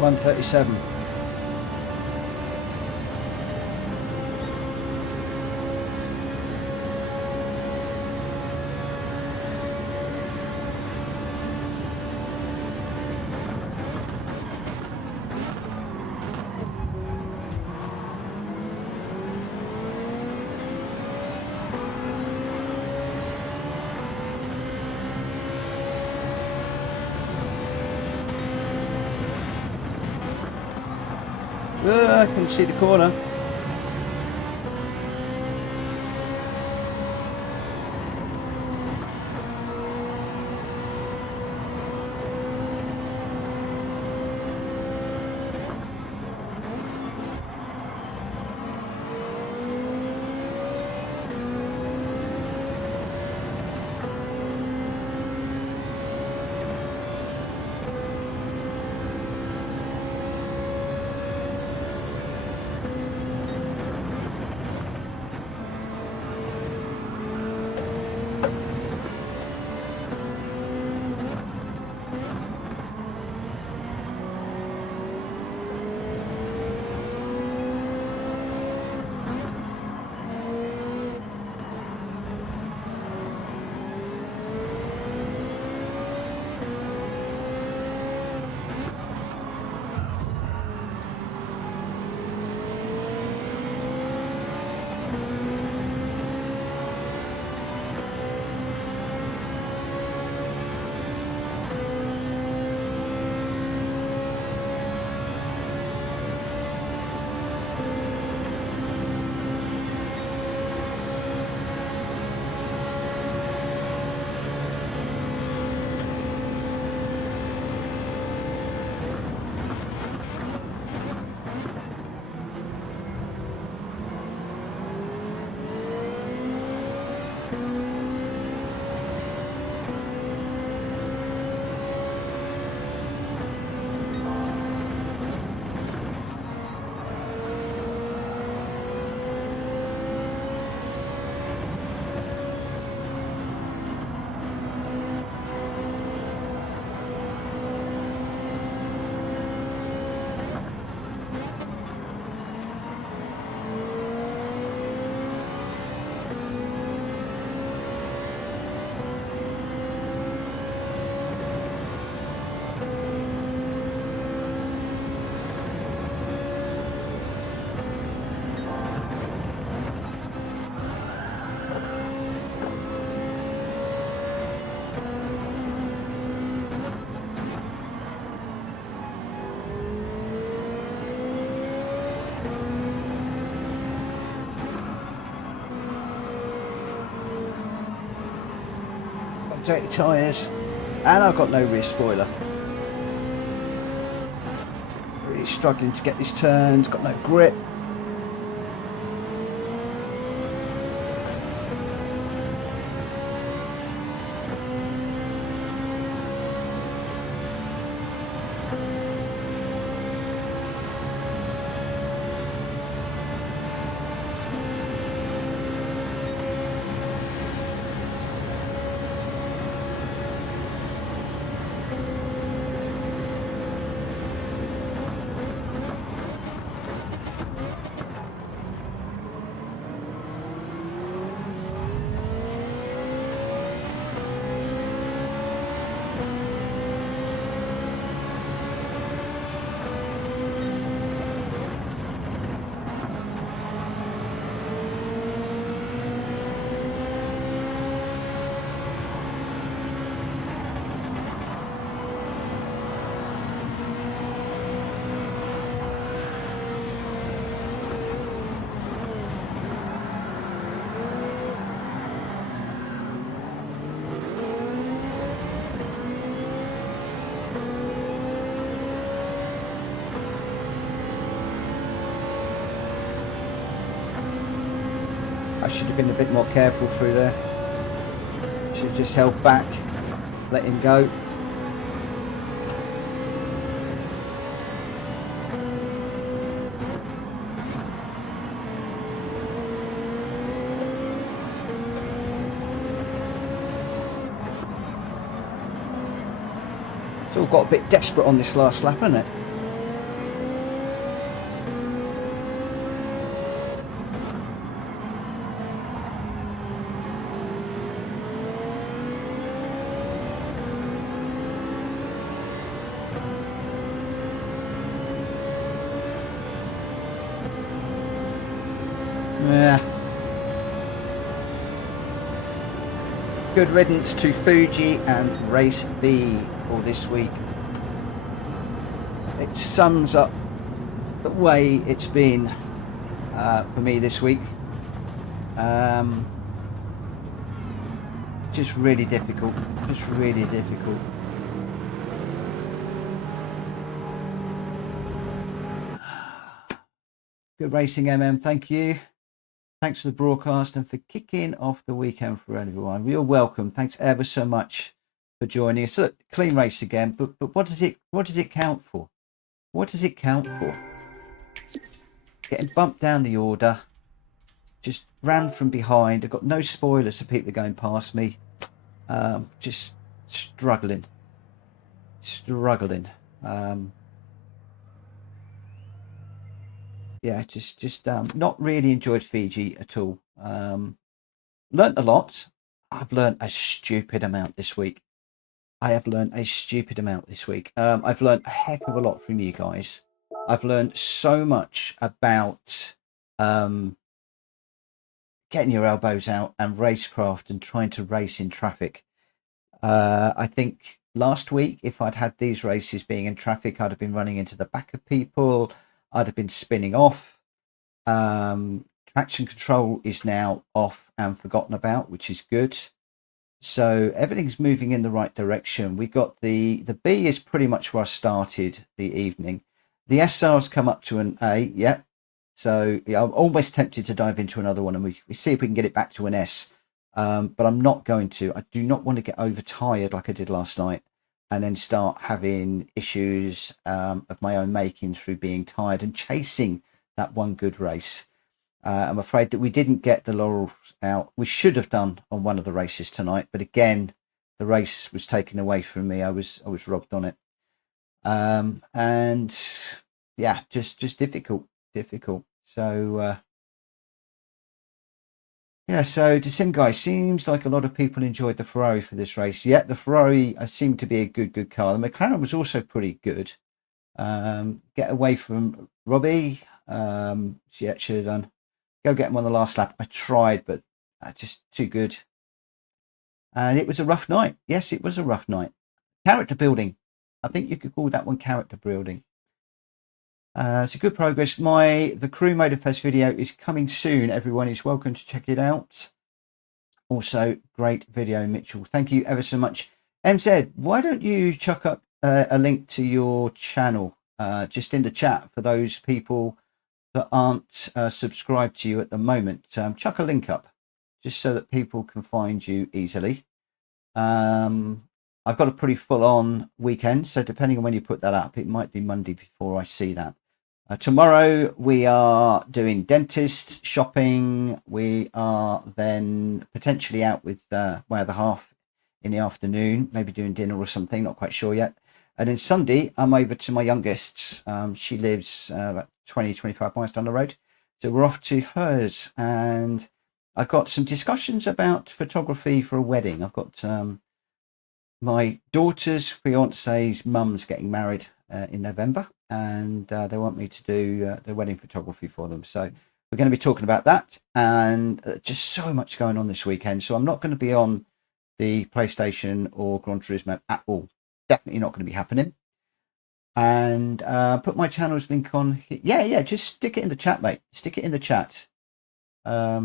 $137. I couldn't see the corner. dirty tyres, and I've got no rear spoiler. Really struggling to get this turned, got no grip. I should have been a bit more careful through there. Should have just held back, let him go. It's all got a bit desperate on this last lap, hasn't it? Yeah. Good riddance to Fuji and Race B for this week. It sums up the way it's been for me this week. Just really difficult. Just really difficult. Good racing, thank you. Thanks for the broadcast and for kicking off the weekend for everyone. You're welcome. Thanks ever so much for joining us. Look, clean race again, but what does it count for? What does it count for? Getting bumped down the order. Just ran from behind. I've got no spoilers, so people are going past me. Just struggling. Yeah, just not really enjoyed Fiji at all. Learned a lot. I've learned a stupid amount this week. I've learned a heck of a lot from you guys. I've learned so much about getting your elbows out and racecraft and trying to race in traffic. I think last week, if I'd had these races being in traffic, I'd have been running into the back of people. I'd have been spinning off. Traction control is now off and forgotten about, which is good. So everything's moving in the right direction. We got the B is pretty much where I started the evening. The SR's come up to an A, yeah. So yeah, I'm almost tempted to dive into another one and we see if we can get it back to an S. But I'm not going to. I do not want to get overtired like I did last night and then start having issues of my own making through being tired and chasing that one good race. I'm afraid that we didn't get the laurels out. We should have done on one of the races tonight, but again, the race was taken away from me. I was robbed on it. And yeah, just difficult. So yeah, so to Sim Guy, seems like a lot of people enjoyed the Ferrari for this race. Yeah, the Ferrari seemed to be a good car. The McLaren was also pretty good. Get away from Robbie. She should have done. Go get him on the last lap. I tried, but just too good. And it was a rough night. Yes, it was a rough night. Character building. I think you could call that one character building. It's a good progress. The Crew Motorfest video is coming soon. Everyone is welcome to check it out. Also, great video, Mitchell. Thank you ever so much. MZ, why don't you chuck up a link to your channel just in the chat for those people that aren't subscribed to you at the moment? Chuck a link up just so that people can find you easily. I've got a pretty full-on weekend, so depending on when you put that up, it might be Monday before I see that. Tomorrow we are doing dentist shopping. We are then potentially out with my other half in the afternoon, maybe doing dinner or something, not quite sure yet. And then Sunday, I'm over to my youngest's. She lives about 20-25 miles down the road. So we're off to hers. And I've got some discussions about photography for a wedding. I've got my daughter's fiance's mum's getting married in November, and they want me to do the wedding photography for them. So we're going to be talking about that, and just so much going on this weekend. So I'm not going to be on the PlayStation or Gran Turismo at all. Definitely not going to be happening. And put my channel's link on. Yeah, just stick it in the chat, mate. Stick it in the chat. I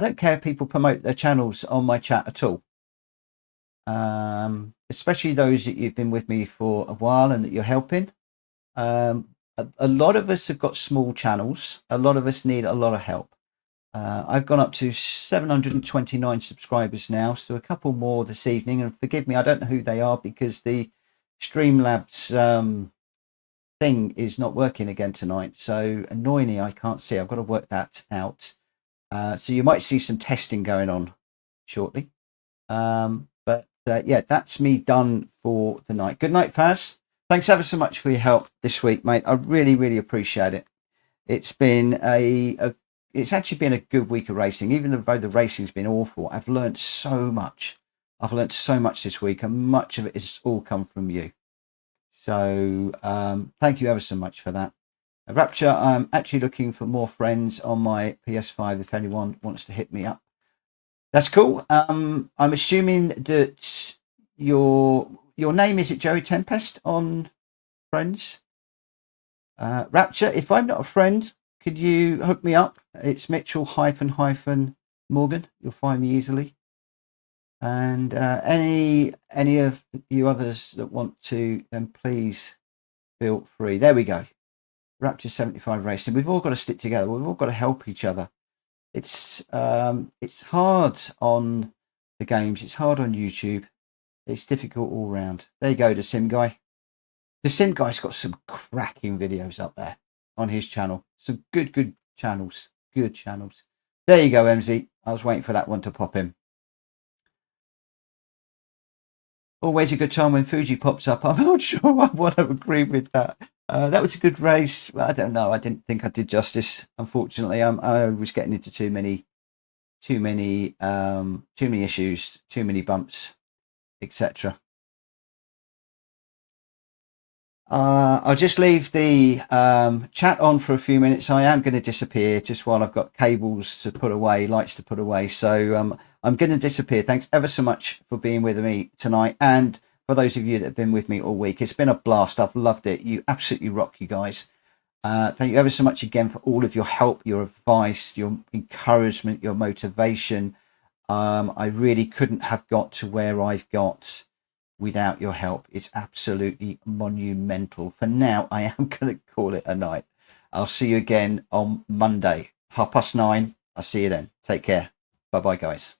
don't care if people promote their channels on my chat at all. Especially those that you've been with me for a while and that you're helping. A lot of us have got small channels. A lot of us need a lot of help. I've gone up to 729 subscribers now, so a couple more this evening. And forgive me, I don't know who they are because the Streamlabs thing is not working again tonight. So annoyingly, I can't see. I've got to work that out. So you might see some testing going on shortly. But yeah, that's me done for the night. Good night, Faz. Thanks ever so much for your help this week, mate. I really appreciate it. It's been it's actually been a good week of racing, even though the racing's been awful. I've learned so much. I've learned so much this week, and much of it has all come from you. So thank you ever so much for that. Rapture, I'm actually looking for more friends on my PS5 if anyone wants to hit me up. That's cool. I'm assuming that your name is it Joey Tempest on Friends? Rapture, if I'm not a friend, could you hook me up? It's Mitchell Morgan. You'll find me easily. And any of you others that want to, then please feel free. There we go. Rapture 75 Racing. We've all got to stick together. We've all got to help each other. It's hard on the games. It's hard on YouTube. It's difficult all round. There you go, the Sim Guy. The Sim Guy's got some cracking videos up there on his channel. Some good channels. Good channels. There you go, MZ. I was waiting for that one to pop in. Always a good time when Fuji pops up. I'm not sure I want to agree with that. That was a good race. I don't know. I didn't think I did justice. Unfortunately, I was getting into too many issues, too many bumps, etc. I'll just leave the chat on for a few minutes. I am going to disappear just while I've got cables to put away, lights to put away. So I'm going to disappear. Thanks ever so much for being with me tonight. And for those of you that have been with me all week, it's been a blast. I've loved it. You absolutely rock, you guys. Thank you ever so much again for all of your help, your advice, your encouragement, your motivation. I really couldn't have got to where I've got without your help. It's absolutely monumental. For now, I am going to call it a night. I'll see you again on Monday, 9:30. I'll see you then. Take care. Bye-bye, guys.